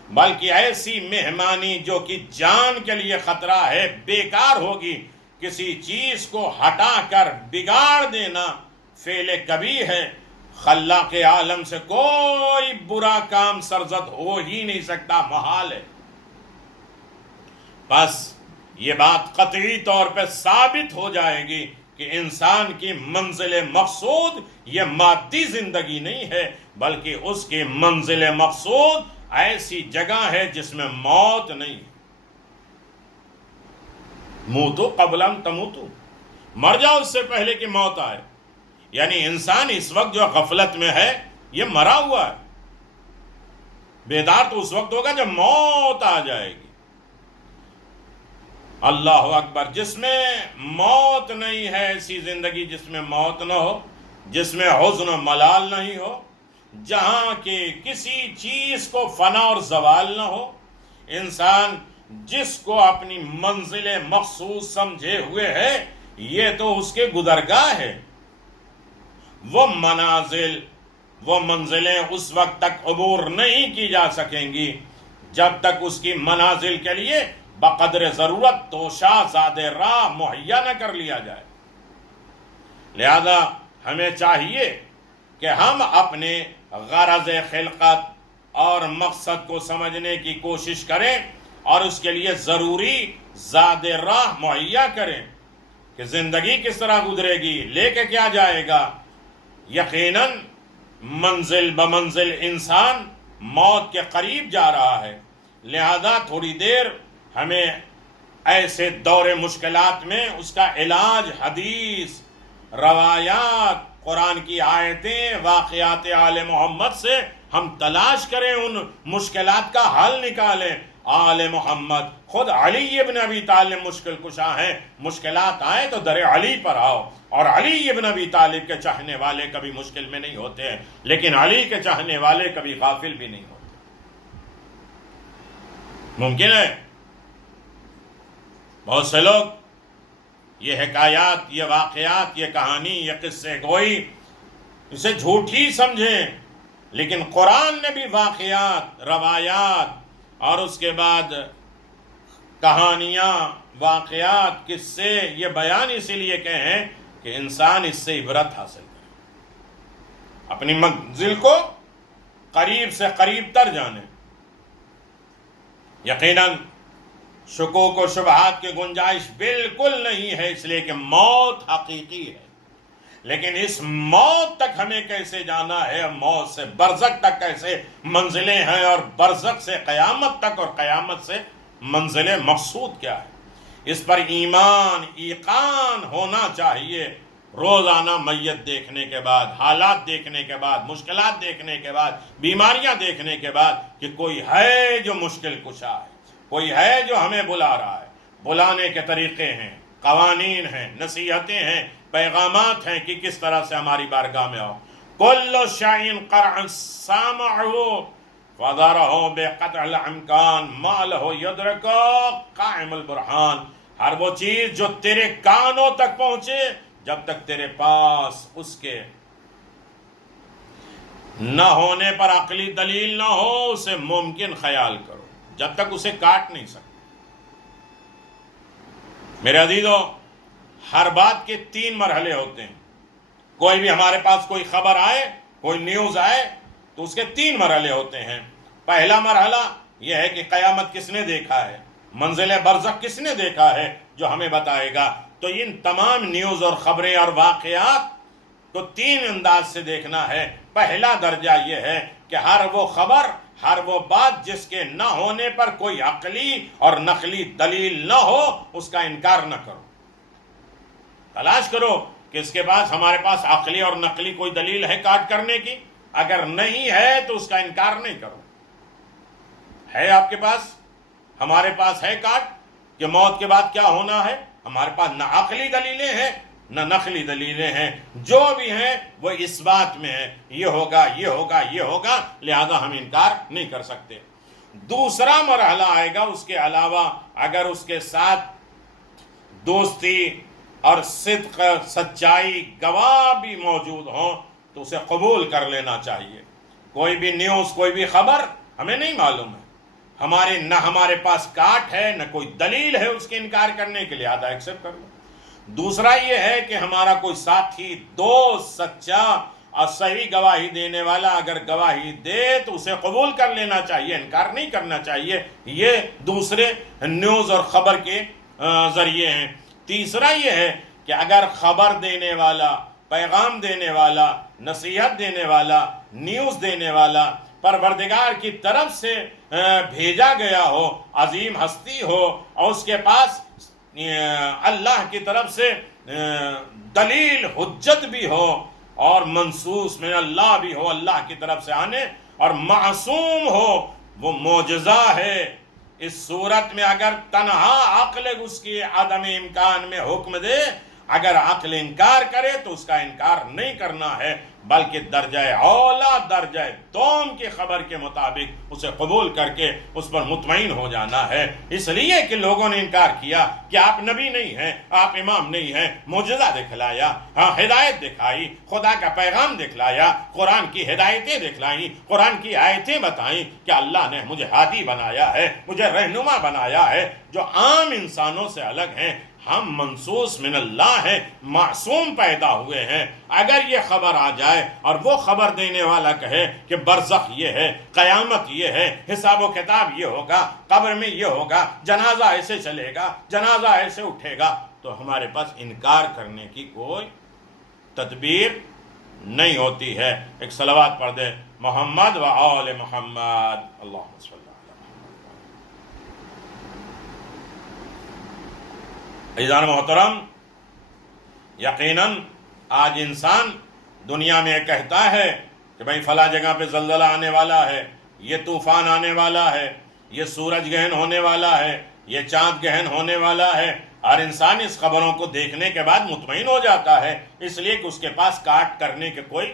بلکہ ایسی مہمانی جو کہ جان کے لیے خطرہ ہے، بیکار ہوگی. کسی چیز کو ہٹا کر بگاڑ دینا فعل کبھی ہے. خلاق عالم سے کوئی برا کام سرزد ہو ہی نہیں سکتا، محال ہے. بس یہ بات قطعی طور پہ ثابت ہو جائے گی کہ انسان کی منزل مقصود یہ مادی زندگی نہیں ہے، بلکہ اس کی منزل مقصود ایسی جگہ ہے جس میں موت نہیں. موتو قبل ان تموتو، مر جاؤ اس سے پہلے کہ موت آئے. یعنی انسان اس وقت جو غفلت میں ہے یہ مرا ہوا ہے. بیدار تو اس وقت ہوگا جب موت آ جائے گی. اللہ اکبر. جس میں موت نہیں ہے، ایسی زندگی جس میں موت نہ ہو، جس میں حزن و ملال نہیں ہو، جہاں کہ کسی چیز کو فنا اور زوال نہ ہو. انسان جس کو اپنی منزل مخصوص سمجھے ہوئے ہے، یہ تو اس کے گزرگاہ ہے. وہ منازل، وہ منزلیں اس وقت تک عبور نہیں کی جا سکیں گی جب تک اس کی منازل کے لیے بقدر ضرورت توشا زاد راہ مہیا نہ کر لیا جائے. لہذا ہمیں چاہیے کہ ہم اپنے غرض خلقت اور مقصد کو سمجھنے کی کوشش کریں اور اس کے لیے ضروری زاد راہ مہیا کریں کہ زندگی کس طرح گزرے گی، لے کے کیا جائے گا. یقیناً منزل بمنزل انسان موت کے قریب جا رہا ہے. لہذا تھوڑی دیر ہمیں ایسے دور مشکلات میں اس کا علاج حدیث، روایات، قرآن کی آیتیں، واقعات آل محمد سے ہم تلاش کریں، ان مشکلات کا حل نکالیں. آل محمد، خود علی ابن ابی طالب مشکل کشا ہیں. مشکلات آئیں تو در علی پر آؤ. اور علی ابن ابی طالب کے چاہنے والے کبھی مشکل میں نہیں ہوتے ہیں، لیکن علی کے چاہنے والے کبھی غافل بھی نہیں ہوتے. ممکن ہے بہت سے لوگ یہ حکایات، یہ واقعات، یہ کہانی، یہ قصے گوئی اسے جھوٹی سمجھیں، لیکن قرآن نے بھی واقعات، روایات اور اس کے بعد کہانیاں، واقعات، قصے یہ بیان اسی لیے کہ ہیں کہ انسان اس سے عبرت حاصل کرے، اپنی منزل کو قریب سے قریب تر جانے۔ یقیناً شکوک و شبہات کی گنجائش بالکل نہیں ہے، اس لیے کہ موت حقیقی ہے، لیکن اس موت تک ہمیں کیسے جانا ہے، موت سے برزخ تک کیسے منزلیں ہیں، اور برزخ سے قیامت تک، اور قیامت سے منزل مقصود کیا ہے، اس پر ایمان، ایقان ہونا چاہیے۔ روزانہ میت دیکھنے کے بعد، حالات دیکھنے کے بعد، مشکلات دیکھنے کے بعد، بیماریاں دیکھنے کے بعد کہ کوئی ہے جو مشکل کشا ہے، کوئی ہے جو ہمیں بلا رہا ہے۔ بلانے کے طریقے ہیں، قوانین ہیں، نصیحتیں ہیں، پیغامات ہیں کہ کس طرح سے ہماری بارگاہ میں آؤ۔ کل شیء قرع سامعہ فذرہ بقطع الامکان ما لہ یدرک قائم البرہان۔ ہر وہ چیز جو تیرے کانوں تک پہنچے، جب تک تیرے پاس اس کے نہ ہونے پر عقلی دلیل نہ ہو، اسے ممکن خیال کرو، جب تک اسے کاٹ نہیں سکتے۔ میرے عزیزو، ہر بات کے 3 مرحلے ہوتے ہیں۔ کوئی بھی ہمارے پاس کوئی خبر آئے، کوئی نیوز آئے، تو اس کے 3 مرحلے ہوتے ہیں۔ پہلا مرحلہ یہ ہے کہ قیامت کس نے دیکھا ہے، منزل برزخ کس نے دیکھا ہے جو ہمیں بتائے گا۔ تو ان تمام نیوز اور خبریں اور واقعات کو 3 انداز سے دیکھنا ہے۔ پہلا درجہ یہ ہے کہ ہر وہ خبر، ہر وہ بات جس کے نہ ہونے پر کوئی عقلی اور نقلی دلیل نہ ہو، اس کا انکار نہ کرو۔ تلاش کرو کہ اس کے پاس، ہمارے پاس عقلی اور نقلی کوئی دلیل ہے کاٹ کرنے کی۔ اگر نہیں ہے تو اس کا انکار نہیں کرو۔ ہے آپ کے پاس، ہمارے پاس ہے کاٹ کہ موت کے بعد کیا ہونا ہے؟ ہمارے پاس نہ عقلی دلیلیں ہیں نہ نقلی دلیلیں ہیں، جو بھی ہیں وہ اس بات میں ہے، یہ ہوگا، یہ ہوگا، یہ ہوگا، لہذا ہم انکار نہیں کر سکتے۔ دوسرا مرحلہ آئے گا، اس کے علاوہ اگر اس کے ساتھ دوستی اور صدق، سچائی، گواہ بھی موجود ہوں تو اسے قبول کر لینا چاہیے۔ کوئی بھی نیوز، کوئی بھی خبر ہمیں نہیں معلوم ہے، نہ ہمارے پاس کاٹ ہے، نہ کوئی دلیل ہے اس کے انکار کرنے کے لیے، آدھا ایکسپٹ کر لو۔ دوسرا یہ ہے کہ ہمارا کوئی ساتھی، دوست، سچا اور صحیح گواہی دینے والا اگر گواہی دے تو اسے قبول کر لینا چاہیے، انکار نہیں کرنا چاہیے۔ یہ دوسرے نیوز اور خبر کے ذریعے ہیں۔ تیسرا یہ ہے کہ اگر خبر دینے والا، پیغام دینے والا، نصیحت دینے والا، نیوز دینے والا پروردگار کی طرف سے بھیجا گیا ہو، عظیم ہستی ہو، اور اس کے پاس اللہ کی طرف سے دلیل، حجت بھی ہو، اور منصوص من اللہ بھی ہو، اللہ کی طرف سے آنے، اور معصوم ہو، وہ معجزہ ہے۔ اس صورت میں اگر تنہا عقل اس کی عدم امکان میں حکم دے، اگر عقل انکار کرے تو اس کا انکار نہیں کرنا ہے، بلکہ درجہ اولا، درجہ دوم کی خبر کے مطابق اسے قبول کر کے اس پر مطمئن ہو جانا ہے۔ اس لیے کہ لوگوں نے انکار کیا کہ آپ نبی نہیں ہیں، آپ امام نہیں ہیں، معجزہ دکھلایا، ہدایت دکھائی، خدا کا پیغام دکھلایا، قرآن کی ہدایتیں دکھلائیں، قرآن کی آیتیں بتائیں کہ اللہ نے مجھے ہادی بنایا ہے، مجھے رہنما بنایا ہے، جو عام انسانوں سے الگ ہیں۔ ہم منصوص من اللہ ہیں، معصوم پیدا ہوئے ہیں۔ اگر یہ خبر آ جائے اور وہ خبر دینے والا کہے کہ برزخ یہ ہے، قیامت یہ ہے، حساب و کتاب یہ ہوگا، قبر میں یہ ہوگا، جنازہ ایسے چلے گا، جنازہ ایسے اٹھے گا، تو ہمارے پاس انکار کرنے کی کوئی تدبیر نہیں ہوتی ہے۔ ایک صلوات پڑھ دے، محمد و آل محمد، اللہم صلی اللہ۔ عزیزان محترم، یقیناً آج انسان دنیا میں کہتا ہے کہ بھئی فلاں جگہ پہ زلزلہ آنے والا ہے، یہ طوفان آنے والا ہے، یہ سورج گہن ہونے والا ہے، یہ چاند گہن ہونے والا ہے، اور انسان اس خبروں کو دیکھنے کے بعد مطمئن ہو جاتا ہے، اس لیے کہ اس کے پاس کاٹ کرنے کے کوئی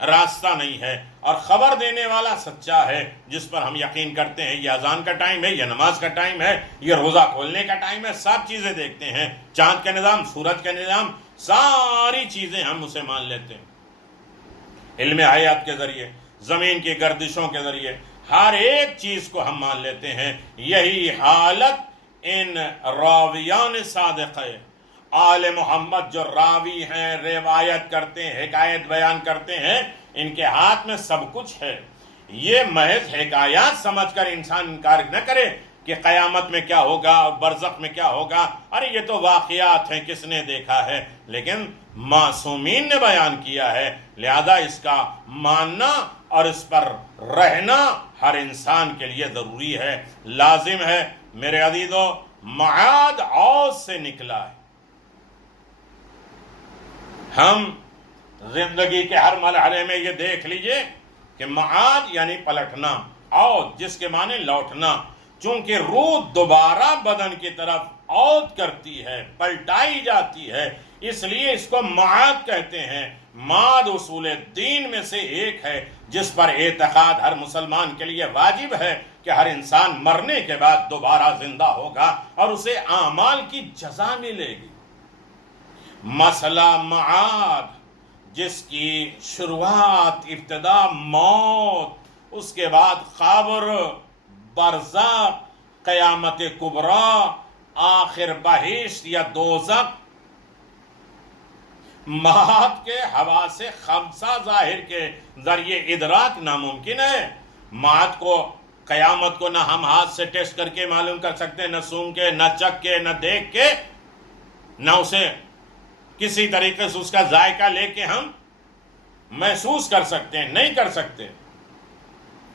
راستہ نہیں ہے۔ اور خبر دینے والا سچا ہے، جس پر ہم یقین کرتے ہیں یہ اذان کا ٹائم ہے، یہ نماز کا ٹائم ہے، یہ روزہ کھولنے کا ٹائم ہے، سب چیزیں دیکھتے ہیں، چاند کا نظام، سورج کا نظام، ساری چیزیں ہم اسے مان لیتے ہیں۔ علم حیات کے ذریعے، زمین کی گردشوں کے ذریعے، ہر ایک چیز کو ہم مان لیتے ہیں۔ یہی حالت ان راویان صادقہ آل محمد جو راوی ہیں، روایت کرتے ہیں، حکایت بیان کرتے ہیں، ان کے ہاتھ میں سب کچھ ہے. یہ محض حکایات سمجھ کر انسان انکار نہ کرے کہ قیامت میں کیا ہوگا اور برزخ میں کیا ہوگا، ارے یہ تو واقعات ہیں، کس نے دیکھا ہے، لیکن معصومین نے بیان کیا ہے، لہذا اس کا ماننا اور اس پر رہنا ہر انسان کے لیے ضروری ہے، لازم ہے. میرے عزیزو، معاد اوس سے نکلا ہے. ہم زندگی کے ہر مرحلے میں یہ دیکھ لیجئے کہ معاد یعنی پلٹنا، عود جس کے معنی لوٹنا. چونکہ روح دوبارہ بدن کی طرف عود کرتی ہے، پلٹائی جاتی ہے، اس لیے اس کو معاد کہتے ہیں. معاد اصول دین میں سے ایک ہے جس پر اعتقاد ہر مسلمان کے لیے واجب ہے کہ ہر انسان مرنے کے بعد دوبارہ زندہ ہوگا اور اسے اعمال کی جزا ملے گی. مسئلہ معاد جس کی شروعات، ابتدا موت، اس کے بعد قبر، برزخ، قیامت کبریٰ، آخر بہشت یا دوزخ، معاد کے حواس خمسہ ظاہر کے ذریعے ادراک ناممکن ہے. معاد کو، قیامت کو نہ ہم ہاتھ سے ٹیسٹ کر کے معلوم کر سکتے، نہ سونگ کے، نہ چکھ کے، نہ دیکھ کے، نہ اسے کسی طریقے سے اس کا ذائقہ لے کے ہم محسوس کر سکتے ہیں، نہیں کر سکتے.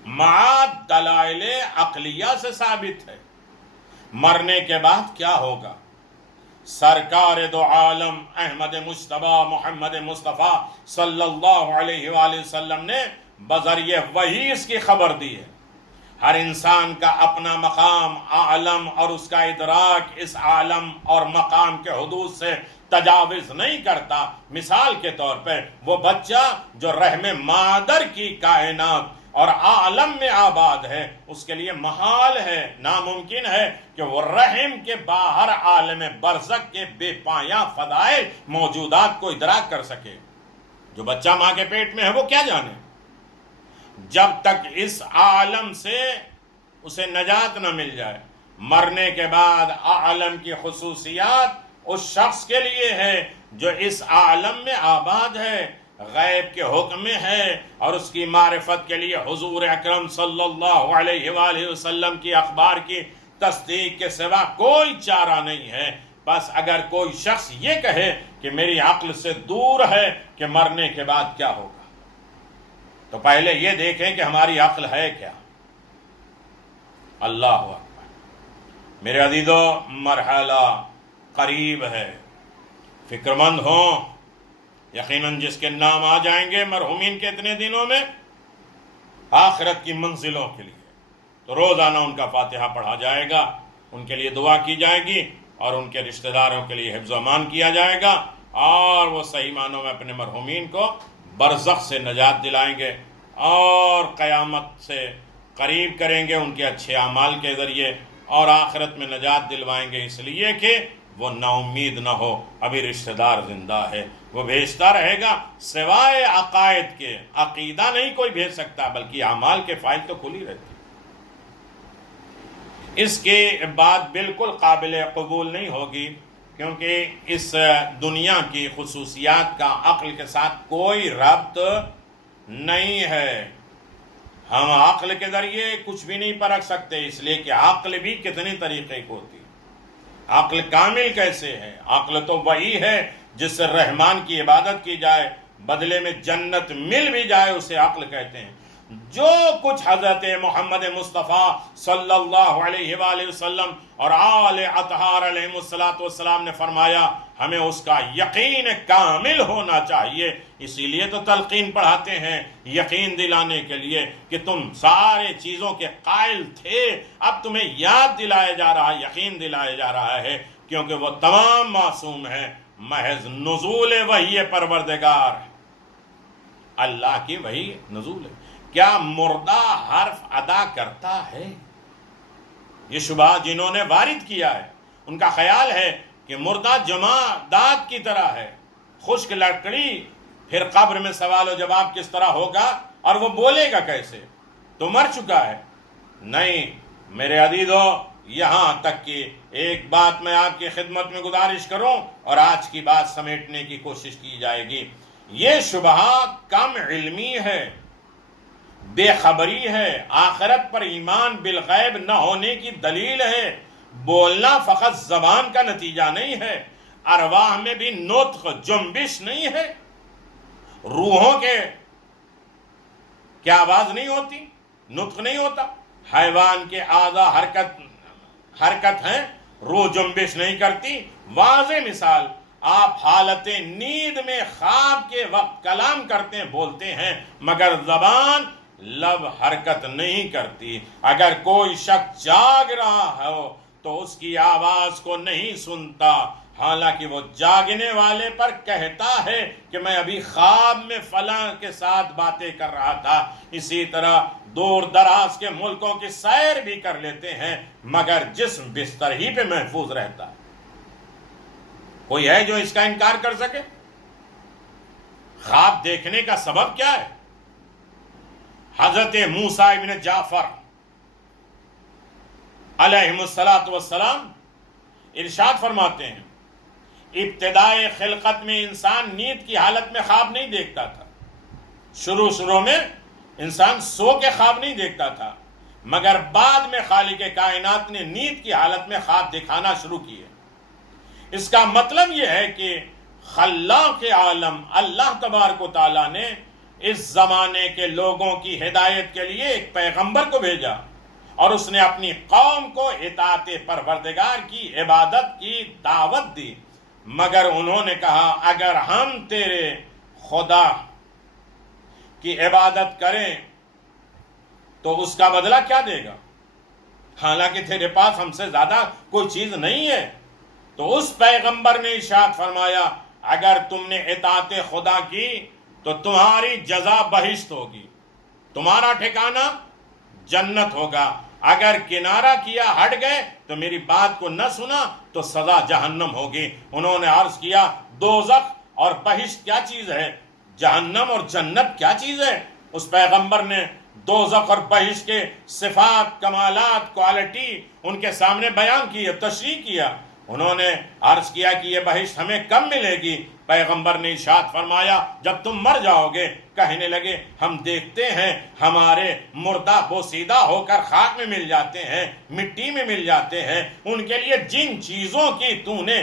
معاد دلائل عقلیہ سے ثابت ہے. مرنے کے بعد کیا ہوگا؟ سرکار دو عالم احمد مجتبیٰ محمد مصطفیٰ صلی اللہ علیہ وآلہ وسلم نے بذریعہ وحی اس کی خبر دی ہے. ہر انسان کا اپنا مقام، عالم، اور اس کا ادراک اس عالم اور مقام کے حدود سے تجاوز نہیں کرتا. مثال کے طور پہ وہ بچہ جو رحم مادر کی کائنات اور عالم میں آباد ہے، اس کے لیے محال ہے، ناممکن ہے کہ وہ رحم کے باہر عالم برزخ کے بے پایاں فضائل موجودات کو ادراک کر سکے. جو بچہ ماں کے پیٹ میں ہے وہ کیا جانے؟ جب تک اس عالم سے اسے نجات نہ مل جائے. مرنے کے بعد عالم کی خصوصیات اس شخص کے لیے ہے جو اس عالم میں آباد ہے، غیب کے حکم میں ہے، اور اس کی معرفت کے لیے حضور اکرم صلی اللہ علیہ وآلہ وسلم کی اخبار کی تصدیق کے سوا کوئی چارہ نہیں ہے. بس اگر کوئی شخص یہ کہے کہ میری عقل سے دور ہے کہ مرنے کے بعد کیا ہوگا، تو پہلے یہ دیکھیں کہ ہماری عقل ہے کیا. اللہ اکبر. میرے عزیزو، مرحلہ قریب ہے، فکر مند ہوں. یقیناً جس کے نام آ جائیں گے مرحومین کے اتنے دنوں میں آخرت کی منزلوں کے لیے، تو روزانہ ان کا فاتحہ پڑھا جائے گا، ان کے لیے دعا کی جائے گی، اور ان کے رشتہ داروں کے لیے حفظ و امان کیا جائے گا، اور وہ صحیح معنوں میں اپنے مرحومین کو برزخ سے نجات دلائیں گے اور قیامت سے قریب کریں گے ان کے اچھے اعمال کے ذریعے، اور آخرت میں نجات دلوائیں گے اس لیے کہ وہ نا امید نہ ہو، ابھی رشتہ دار زندہ ہے، وہ بھیجتا رہے گا. سوائے عقائد کے عقیدہ نہیں کوئی بھیج سکتا، بلکہ اعمال کے فائل تو کھلی رہتی. اس کے بعد بالکل قابل قبول نہیں ہوگی، کیونکہ اس دنیا کی خصوصیات کا عقل کے ساتھ کوئی ربط نہیں ہے. ہم عقل کے ذریعے کچھ بھی نہیں پرکھ سکتے، اس لیے کہ عقل بھی کتنے طریقے کی ہوتی ہے. عقل کامل کیسے ہے؟ عقل تو وہی ہے جس سے رحمان کی عبادت کی جائے، بدلے میں جنت مل بھی جائے، اسے عقل کہتے ہیں. جو کچھ حضرت محمد مصطفیٰ صلی اللہ علیہ وآلہ وسلم اور آل اطہار علیہ السلام نے فرمایا، ہمیں اس کا یقین کامل ہونا چاہیے. اسی لیے تو تلقین پڑھاتے ہیں، یقین دلانے کے لیے کہ تم سارے چیزوں کے قائل تھے، اب تمہیں یاد دلایا جا رہا ہے، یقین دلایا جا رہا ہے، کیونکہ وہ تمام معصوم ہیں، محض نزول وحی پروردگار، اللہ کی وحی نزول ہے. کیا مردہ حرف ادا کرتا ہے؟ یہ شبہ جنہوں نے وارد کیا ہے، ان کا خیال ہے کہ مردہ جمادات کی طرح ہے، خشک لکڑی، پھر قبر میں سوال و جواب کس طرح ہوگا اور وہ بولے گا کیسے، تو مر چکا ہے. نہیں میرے عزیزو، یہاں تک کہ ایک بات میں آپ کی خدمت میں گزارش کروں اور آج کی بات سمیٹنے کی کوشش کی جائے گی. یہ شبہات کم علمی ہے، بے خبری ہے، آخرت پر ایمان بالغیب نہ ہونے کی دلیل ہے. بولنا فقط زبان کا نتیجہ نہیں ہے، ارواح میں بھی نطق جنبش نہیں ہے. روحوں کے کیا آواز نہیں ہوتی، نطق نہیں ہوتا. حیوان کے اعضاء حرکت ہیں، روح جنبش نہیں کرتی. واضح مثال، آپ حالت نیند میں خواب کے وقت کلام کرتے ہیں، بولتے ہیں، مگر زبان لب حرکت نہیں کرتی. اگر کوئی شخص جاگ رہا ہو تو اس کی آواز کو نہیں سنتا، حالانکہ وہ جاگنے والے پر کہتا ہے کہ میں ابھی خواب میں فلاں کے ساتھ باتیں کر رہا تھا. اسی طرح دور دراز کے ملکوں کی سیر بھی کر لیتے ہیں مگر جسم بستر ہی پہ محفوظ رہتا ہے. کوئی ہے جو اس کا انکار کر سکے؟ خواب دیکھنے کا سبب کیا ہے؟ حضرت موسیٰ ابن جعفر علیہ السلام ارشاد فرماتے ہیں، ابتدائے خلقت میں انسان نیند کی حالت میں خواب نہیں دیکھتا تھا. شروع میں انسان سو کے خواب نہیں دیکھتا تھا، مگر بعد میں خالق کائنات نے نیند کی حالت میں خواب دکھانا شروع کیے. اس کا مطلب یہ ہے کہ خلاق عالم اللہ تبارک و تعالیٰ نے اس زمانے کے لوگوں کی ہدایت کے لیے ایک پیغمبر کو بھیجا اور اس نے اپنی قوم کو اطاعت پروردگار کی عبادت کی دعوت دی. مگر انہوں نے کہا اگر ہم تیرے خدا کی عبادت کریں تو اس کا بدلہ کیا دے گا، حالانکہ تیرے پاس ہم سے زیادہ کوئی چیز نہیں ہے. تو اس پیغمبر نے ارشاد فرمایا اگر تم نے اطاعت خدا کی تو تمہاری جزا بہشت ہوگی، تمہارا ٹھکانہ جنت ہوگا. اگر کنارہ کیا، ہٹ گئے تو میری بات کو نہ سنا تو سزا جہنم ہوگی. انہوں نے عرض کیا دوزخ اور بہشت کیا چیز ہے، جہنم اور جنت کیا چیز ہے؟ اس پیغمبر نے دوزخ اور بہشت کے صفات، کمالات، کوالٹی ان کے سامنے بیان کی، تشریح کیا. انہوں نے عرض کیا کہ یہ بہشت ہمیں کب ملے گی؟ پیغمبر نے ارشاد فرمایا جب تم مر جاؤ گے. کہنے لگے ہم دیکھتے ہیں ہمارے مردہ بوسیدہ ہو کر خاک میں مل جاتے ہیں، مٹی میں مل جاتے ہیں. ان کے لیے جن چیزوں کی تو نے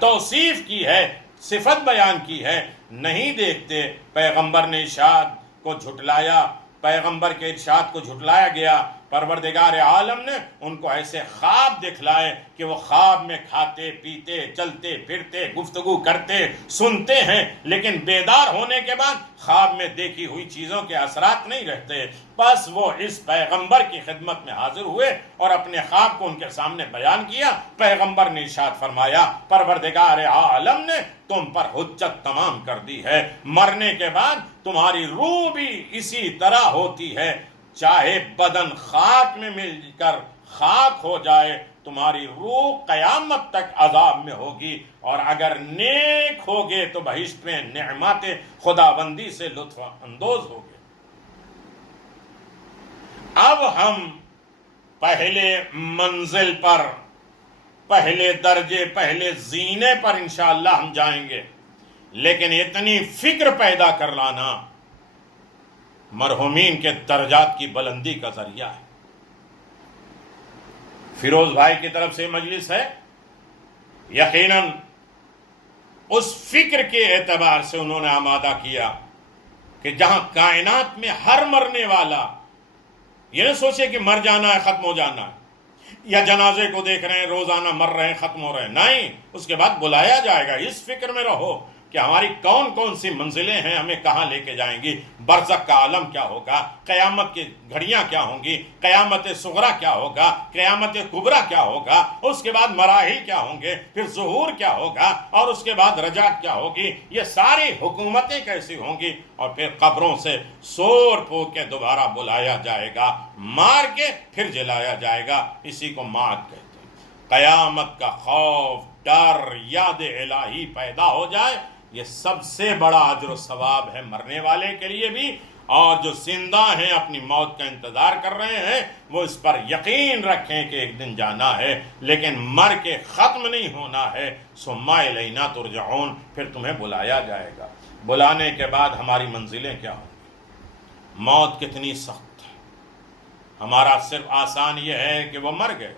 توصیف کی ہے، صفت بیان کی ہے، نہیں دیکھتے. پیغمبر نے ارشاد کو جھٹلایا، پیغمبر کے ارشاد کو جھٹلایا گیا. پروردگار عالم نے ان کو ایسے خواب دکھلائے کہ وہ خواب میں کھاتے پیتے چلتے پھرتے گفتگو کرتے سنتے ہیں، لیکن بیدار ہونے کے بعد خواب میں دیکھی ہوئی چیزوں کے اثرات نہیں رہتے. بس وہ اس پیغمبر کی خدمت میں حاضر ہوئے اور اپنے خواب کو ان کے سامنے بیان کیا. پیغمبر نے ارشاد فرمایا پروردگار عالم نے تم پر حجت تمام کر دی ہے، مرنے کے بعد تمہاری روح بھی اسی طرح ہوتی ہے، چاہے بدن خاک میں مل کر خاک ہو جائے تمہاری روح قیامت تک عذاب میں ہوگی، اور اگر نیک ہوگے تو بہشت میں نعمات خداوندی سے لطف اندوز ہوگے. اب ہم پہلے منزل پر، پہلے درجے، پہلے زینے پر انشاءاللہ ہم جائیں گے، لیکن اتنی فکر پیدا کر لانا مرحومین کے درجات کی بلندی کا ذریعہ ہے. فیروز بھائی کی طرف سے مجلس ہے، یقیناً اس فکر کے اعتبار سے انہوں نے آمادہ کیا کہ جہاں کائنات میں ہر مرنے والا یہ نہ سوچے کہ مر جانا ہے، ختم ہو جانا ہے، یا جنازے کو دیکھ رہے ہیں روزانہ مر رہے ہیں ختم ہو رہے ہیں، نہیں، اس کے بعد بلایا جائے گا. اس فکر میں رہو کہ ہماری کون کون سی منزلیں ہیں، ہمیں کہاں لے کے جائیں گی، برزخ کا عالم کیا ہوگا، قیامت کی گھڑیاں کیا ہوں گی، قیامت صغریٰ کیا ہوگا، قیامت کبریٰ کیا ہوگا، اس کے بعد مراحل کیا ہوں گے، پھر ظہور کیا ہوگا، اور اس کے بعد رجعت کیا ہوگی، یہ ساری حکومتیں کیسی ہوں گی، اور پھر قبروں سے سور پھونک کے دوبارہ بلایا جائے گا، مار کے پھر جلایا جائے گا. اسی کو مات کہتے ہیں. قیامت کا خوف، ڈر، یاد الہی پیدا ہو جائے، یہ سب سے بڑا اجر و ثواب ہے مرنے والے کے لیے بھی اور جو زندہ ہیں اپنی موت کا انتظار کر رہے ہیں وہ اس پر یقین رکھیں کہ ایک دن جانا ہے، لیکن مر کے ختم نہیں ہونا ہے۔ ثم الینا ترجعون، پھر تمہیں بلایا جائے گا۔ بلانے کے بعد ہماری منزلیں کیا ہوں گی؟ موت کتنی سخت ہے۔ ہمارا صرف آسان یہ ہے کہ وہ مر گئے،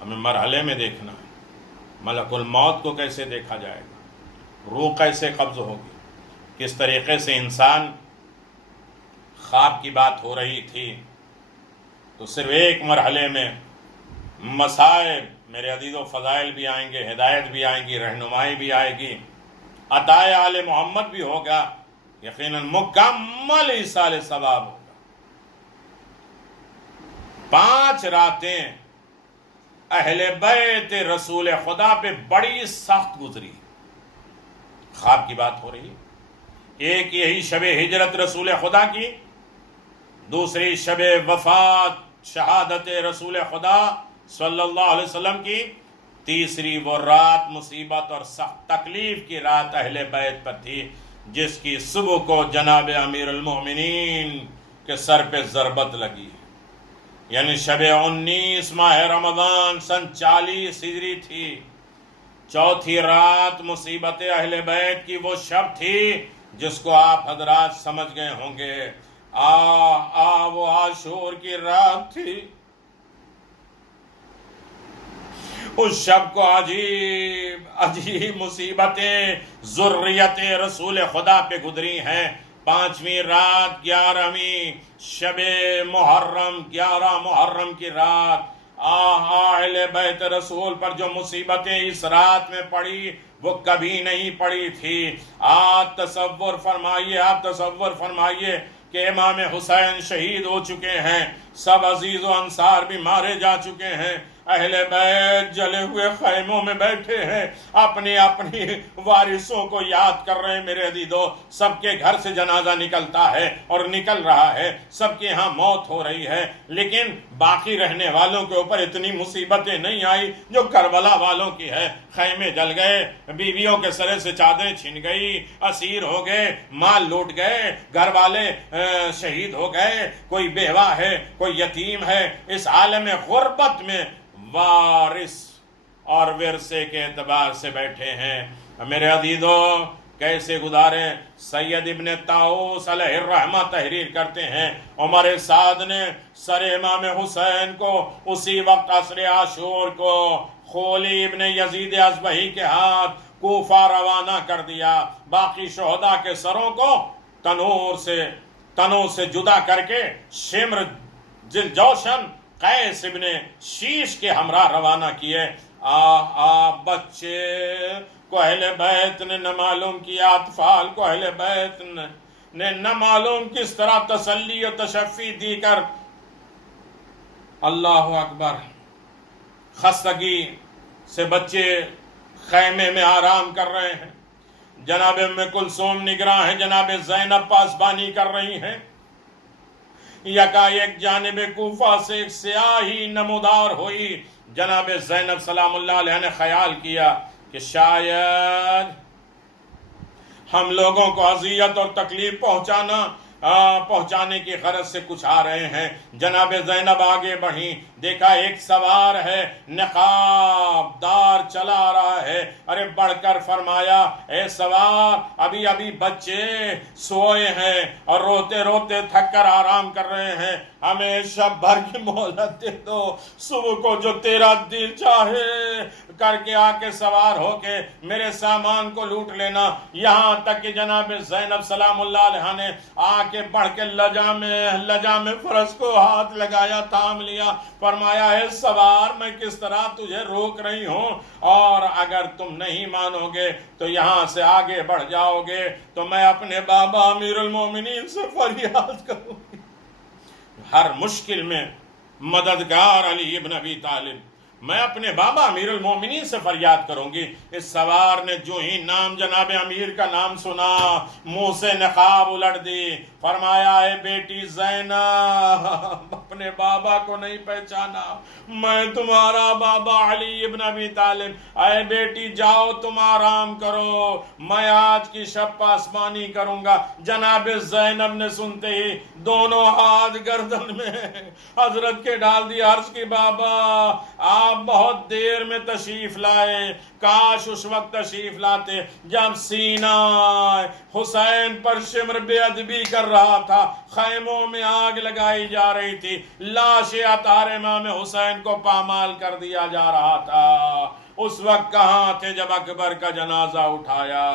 ہمیں مرحلے میں دیکھنا ہے۔ ملک الموت کو کیسے دیکھا جائے گا، روح کیسے قبض ہوگی، کس طریقے سے انسان، خواب کی بات ہو رہی تھی تو صرف ایک مرحلے میں مسائب، میرے عزیز و فضائل بھی آئیں گے، ہدایت بھی آئیں گی، رہنمائی بھی آئے گی، عطائے آل محمد بھی ہوگا، یقیناً مکمل ایصال ثواب ہوگا۔ 5 راتیں اہل بیت رسول خدا پہ بڑی سخت گزری۔ خواب کی بات ہو رہی ہے، ایک یہی شب ہجرت رسول خدا کی، دوسری شب وفات شہادت رسول خدا صلی اللہ علیہ وسلم کی، تیسری وہ رات مصیبت اور سخت تکلیف کی رات اہل بیت پر تھی، جس کی صبح کو جناب امیر المومنین کے سر پہ ضربت لگی، یعنی شب 19 ماہ رمضان سن 40 ہجری تھی۔ چوتھی رات مصیبت اہل بیت کی وہ شب تھی جس کو آپ حضرات سمجھ گئے ہوں گے، وہ عاشور کی رات تھی۔ اس شب کو عجیب مصیبتیں ذریت رسول خدا پہ گزری ہیں۔ 5ویں رات 11ویں شب محرم، 11 محرم کی رات، اہل بیت رسول پر جو مصیبتیں اس رات میں پڑی وہ کبھی نہیں پڑی تھی۔ آپ تصور فرمائیے کہ امام حسین شہید ہو چکے ہیں، سب عزیز و انصار بھی مارے جا چکے ہیں، اہل بیت جلے ہوئے خیموں میں بیٹھے ہیں، اپنی وارثوں کو یاد کر رہے ہیں۔ میرے عزیزو، سب کے گھر سے جنازہ نکلتا ہے اور نکل رہا ہے، سب کے ہاں موت ہو رہی ہے، لیکن باقی رہنے والوں کے اوپر اتنی مصیبتیں نہیں آئی جو کربلا والوں کی ہے۔ خیمے جل گئے، بیویوں کے سرے سے چادریں چھن گئی، اسیر ہو گئے، مال لوٹ گئے، گھر والے شہید ہو گئے، کوئی بیوہ ہے، کوئی یتیم ہے۔ اس عالم غربت میں وارث اور ورثے کے اعتبار سے بیٹھے ہیں۔ میرے عزیزو، کیسے گزارے؟ سید ابن طاؤس علیہ الرحمہ تحریر کرتے ہیں، عمر سعد نے سر امام حسین کو اسی وقت عصر عاشور کو خولی ابن یزید اصبہی کے ہاتھ کوفہ روانہ کر دیا۔ باقی شہداء کے سروں کو تنوں سے جدا کر کے شمر جوشن قیس ابن شیش کے ہمراہ روانہ کیے۔ بچے کو اہل بیت نے نہ معلوم کیا، اطفال کو اہل بیت نے نہ معلوم کس طرح تسلی و تشفی دی کر، اللہ اکبر، خستگی سے بچے خیمے میں آرام کر رہے ہیں۔ جناب ام کلثوم نگراں ہیں، جناب زینب پاسبانی کر رہی ہیں۔ یکایک جانب کوفہ سے ایک سیاہی نمودار ہوئی۔ جناب زینب سلام اللہ علیہ نے خیال کیا کہ شاید ہم لوگوں کو اذیت اور تکلیف پہنچانے کی غرض سے کچھ آ رہے ہیں۔ جناب زینب آگے بڑھی، دیکھا ایک سوار ہے، نقاب دار چلا آ رہا ہے۔ ارے بڑھ کر فرمایا، اے سوار، ابھی بچے سوئے ہیں اور روتے روتے تھک کر آرام کر رہے ہیں، ہمیں شب بھر کی مہلت دے دو، صبح کو جو تیرا دل چاہے کر کے آ کے سوار ہو کے میرے سامان کو لوٹ لینا۔ یہاں تک کہ جناب زینب سلام اللہ علیہ نے آ کے بڑھ کے لجام فرس کو ہاتھ لگایا، تھام لیا، فرمایا، اے سوار، میں کس طرح تجھے روک رہی ہوں، اور اگر تم نہیں مانو گے تو یہاں سے آگے بڑھ جاؤ گے تو میں اپنے بابا امیر المومنین سے فریاد کروں گی۔ ہر مشکل میں مددگار علی ابن ابی طالب، میں اپنے بابا امیر المومنین سے فریاد کروں گی۔ اس سوار نے جو ہی نام جناب امیر کا نام سنا منہ سے نقاب الٹ دی، فرمایا اے بیٹی زینب، اپنے بابا کو نہیں پہچانا، میں تمہارا بابا علی ابن ابی طالب، اے بیٹی جاؤ تم آرام کرو، میں آج کی شب پاسبانی کروں گا۔ جناب زینب نے سنتے ہی دونوں ہاتھ گردن میں حضرت کے ڈال دیا، عرض کی بابا آپ بہت دیر میں تشریف لائے، کاش اس وقت تشریف لاتے جب سینہ حسین پر شمر بے ادبی کر رہا تھا، خیموں میں آگ لگائی جا رہی تھی، لاش اطہار امام حسین کو پامال کر دیا جا رہا تھا، اس وقت کہاں تھے جب اکبر کا جنازہ اٹھایا،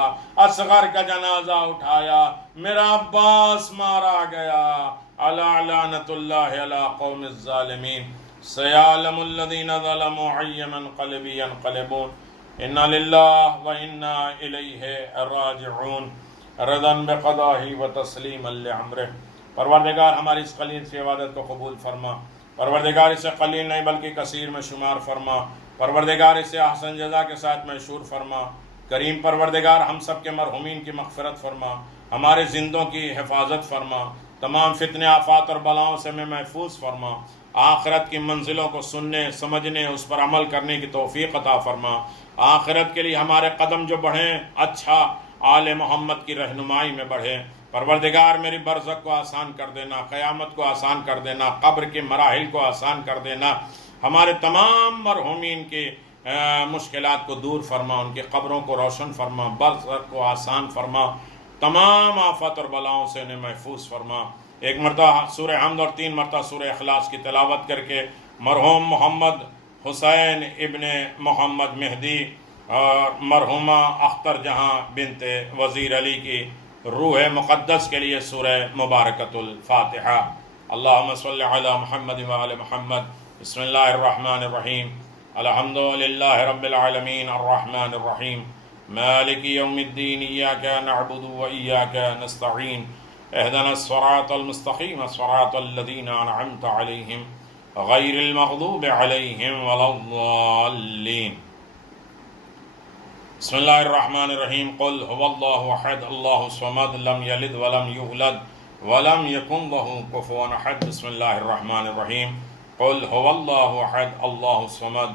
اصغر کا جنازہ اٹھایا، میرا عباس مارا گیا، الا لعنت اللہ علی قوم الظالمین، سیعلم الذین ظلموا ای منقلب ینقلبون، انا للہ و انا الیہ راجعون، رضا بقضاہ و تسلیما لامرہ۔ پروردگار ہماری اس قلیل سی عبادت کو قبول فرما، پروردگار اسے قلیل نہیں بلکہ کثیر میں شمار فرما، پروردگار اسے احسن جزا کے ساتھ مشہور فرما، کریم پروردگار ہم سب کے مرحومین کی مغفرت فرما، ہمارے زندوں کی حفاظت فرما، تمام فتنے آفات اور بلاؤں سے ہمیں محفوظ فرما، آخرت کی منزلوں کو سننے سمجھنے اس پر عمل کرنے کی توفیق عطا فرما، آخرت کے لیے ہمارے قدم جو بڑھیں اچھا آل محمد کی رہنمائی میں بڑھیں۔ پروردگار میری برزخ کو آسان کر دینا، قیامت کو آسان کر دینا، قبر کے مراحل کو آسان کر دینا، ہمارے تمام مرحومین کے مشکلات کو دور فرما، ان کی قبروں کو روشن فرما، برزخ کو آسان فرما، تمام آفات اور بلاؤں سے انہیں محفوظ فرما۔ ایک مرتبہ سورہ حمد اور 3 مرتبہ سورہ اخلاص کی تلاوت کر کے مرحوم محمد حسین ابن محمد مہدی اور مرحومہ اختر جہاں بنت وزیر علی کی روح مقدس کے لیے سورہ مبارکۃ الفاتحہ۔ اللہم صلی علی محمد وآل محمد۔ بسم اللہ الرحمن الرحیم، الحمد للہ رب العالمین الرحمن الرحیم مالک یوم الدین، ایاک نعبد و ایاک نستعین، اہدنا الصراط المستقیم صراط الذین انعمت علیہم غیر المغضوب علیہم ولا الضالین۔ بسم اللہ الرحمن الرحیم، قل هو اللہ احد اللہ الصمد لم یلد ولم یولد ولم یکن لہ کفوا احد۔ بسم اللہ الرحمن الرحیم، قل هو اللہ احد اللہ الصمد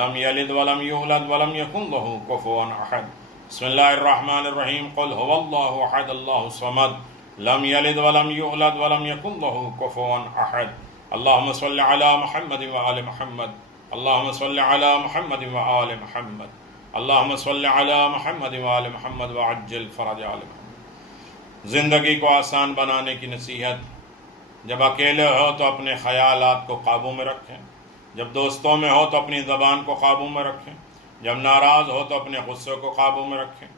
لم یلد ولم یولد ولم یکن لہ کفوا احد۔ بسم اللہ الرحمن الرحیم، قل هو اللہ احد اللہ الصمد لم یلد ولم یولد ولم یکن لہ کفوا احد۔ اللہم صل علی محمد وآل محمد، اللہم صل علی محمد وآل محمد، اللہم صل علی محمد وآل محمد وعجل فرج آل محمد۔ زندگی کو آسان بنانے کی نصیحت، جب اکیلے ہو تو اپنے خیالات کو قابو میں رکھیں، جب دوستوں میں ہو تو اپنی زبان کو قابو میں رکھیں، جب ناراض ہو تو اپنے غصے کو قابو میں رکھیں،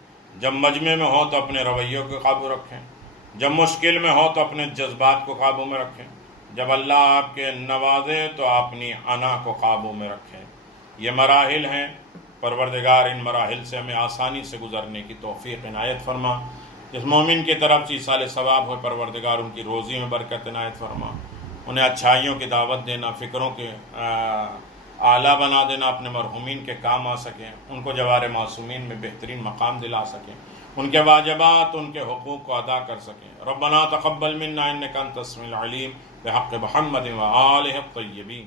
جب مجمع میں ہو تو اپنے رویوں کو قابو رکھیں، جب مشکل میں ہو تو اپنے جذبات کو قابو میں رکھیں، جب اللہ آپ کے نوازے تو اپنی انا کو قابو میں رکھیں۔ یہ مراحل ہیں، پروردگار ان مراحل سے ہمیں آسانی سے گزرنے کی توفیق عنایت فرما۔ جس مومن کی طرف سے سال ثواب ہو، پروردگار ان کی روزی میں برکت عنایت فرما، انہیں اچھائیوں کی دعوت دینا، فکروں کے اعلیٰ بنا دینا، اپنے مرحومین کے کام آ سکیں، ان کو جوار معصومین میں بہترین مقام دلا سکیں، ان کے واجبات ان کے حقوق کو ادا کر سکیں۔ ربنا تقبل منا انک انت السمیع العلیم، بحق محمد و آلہ الطیبین۔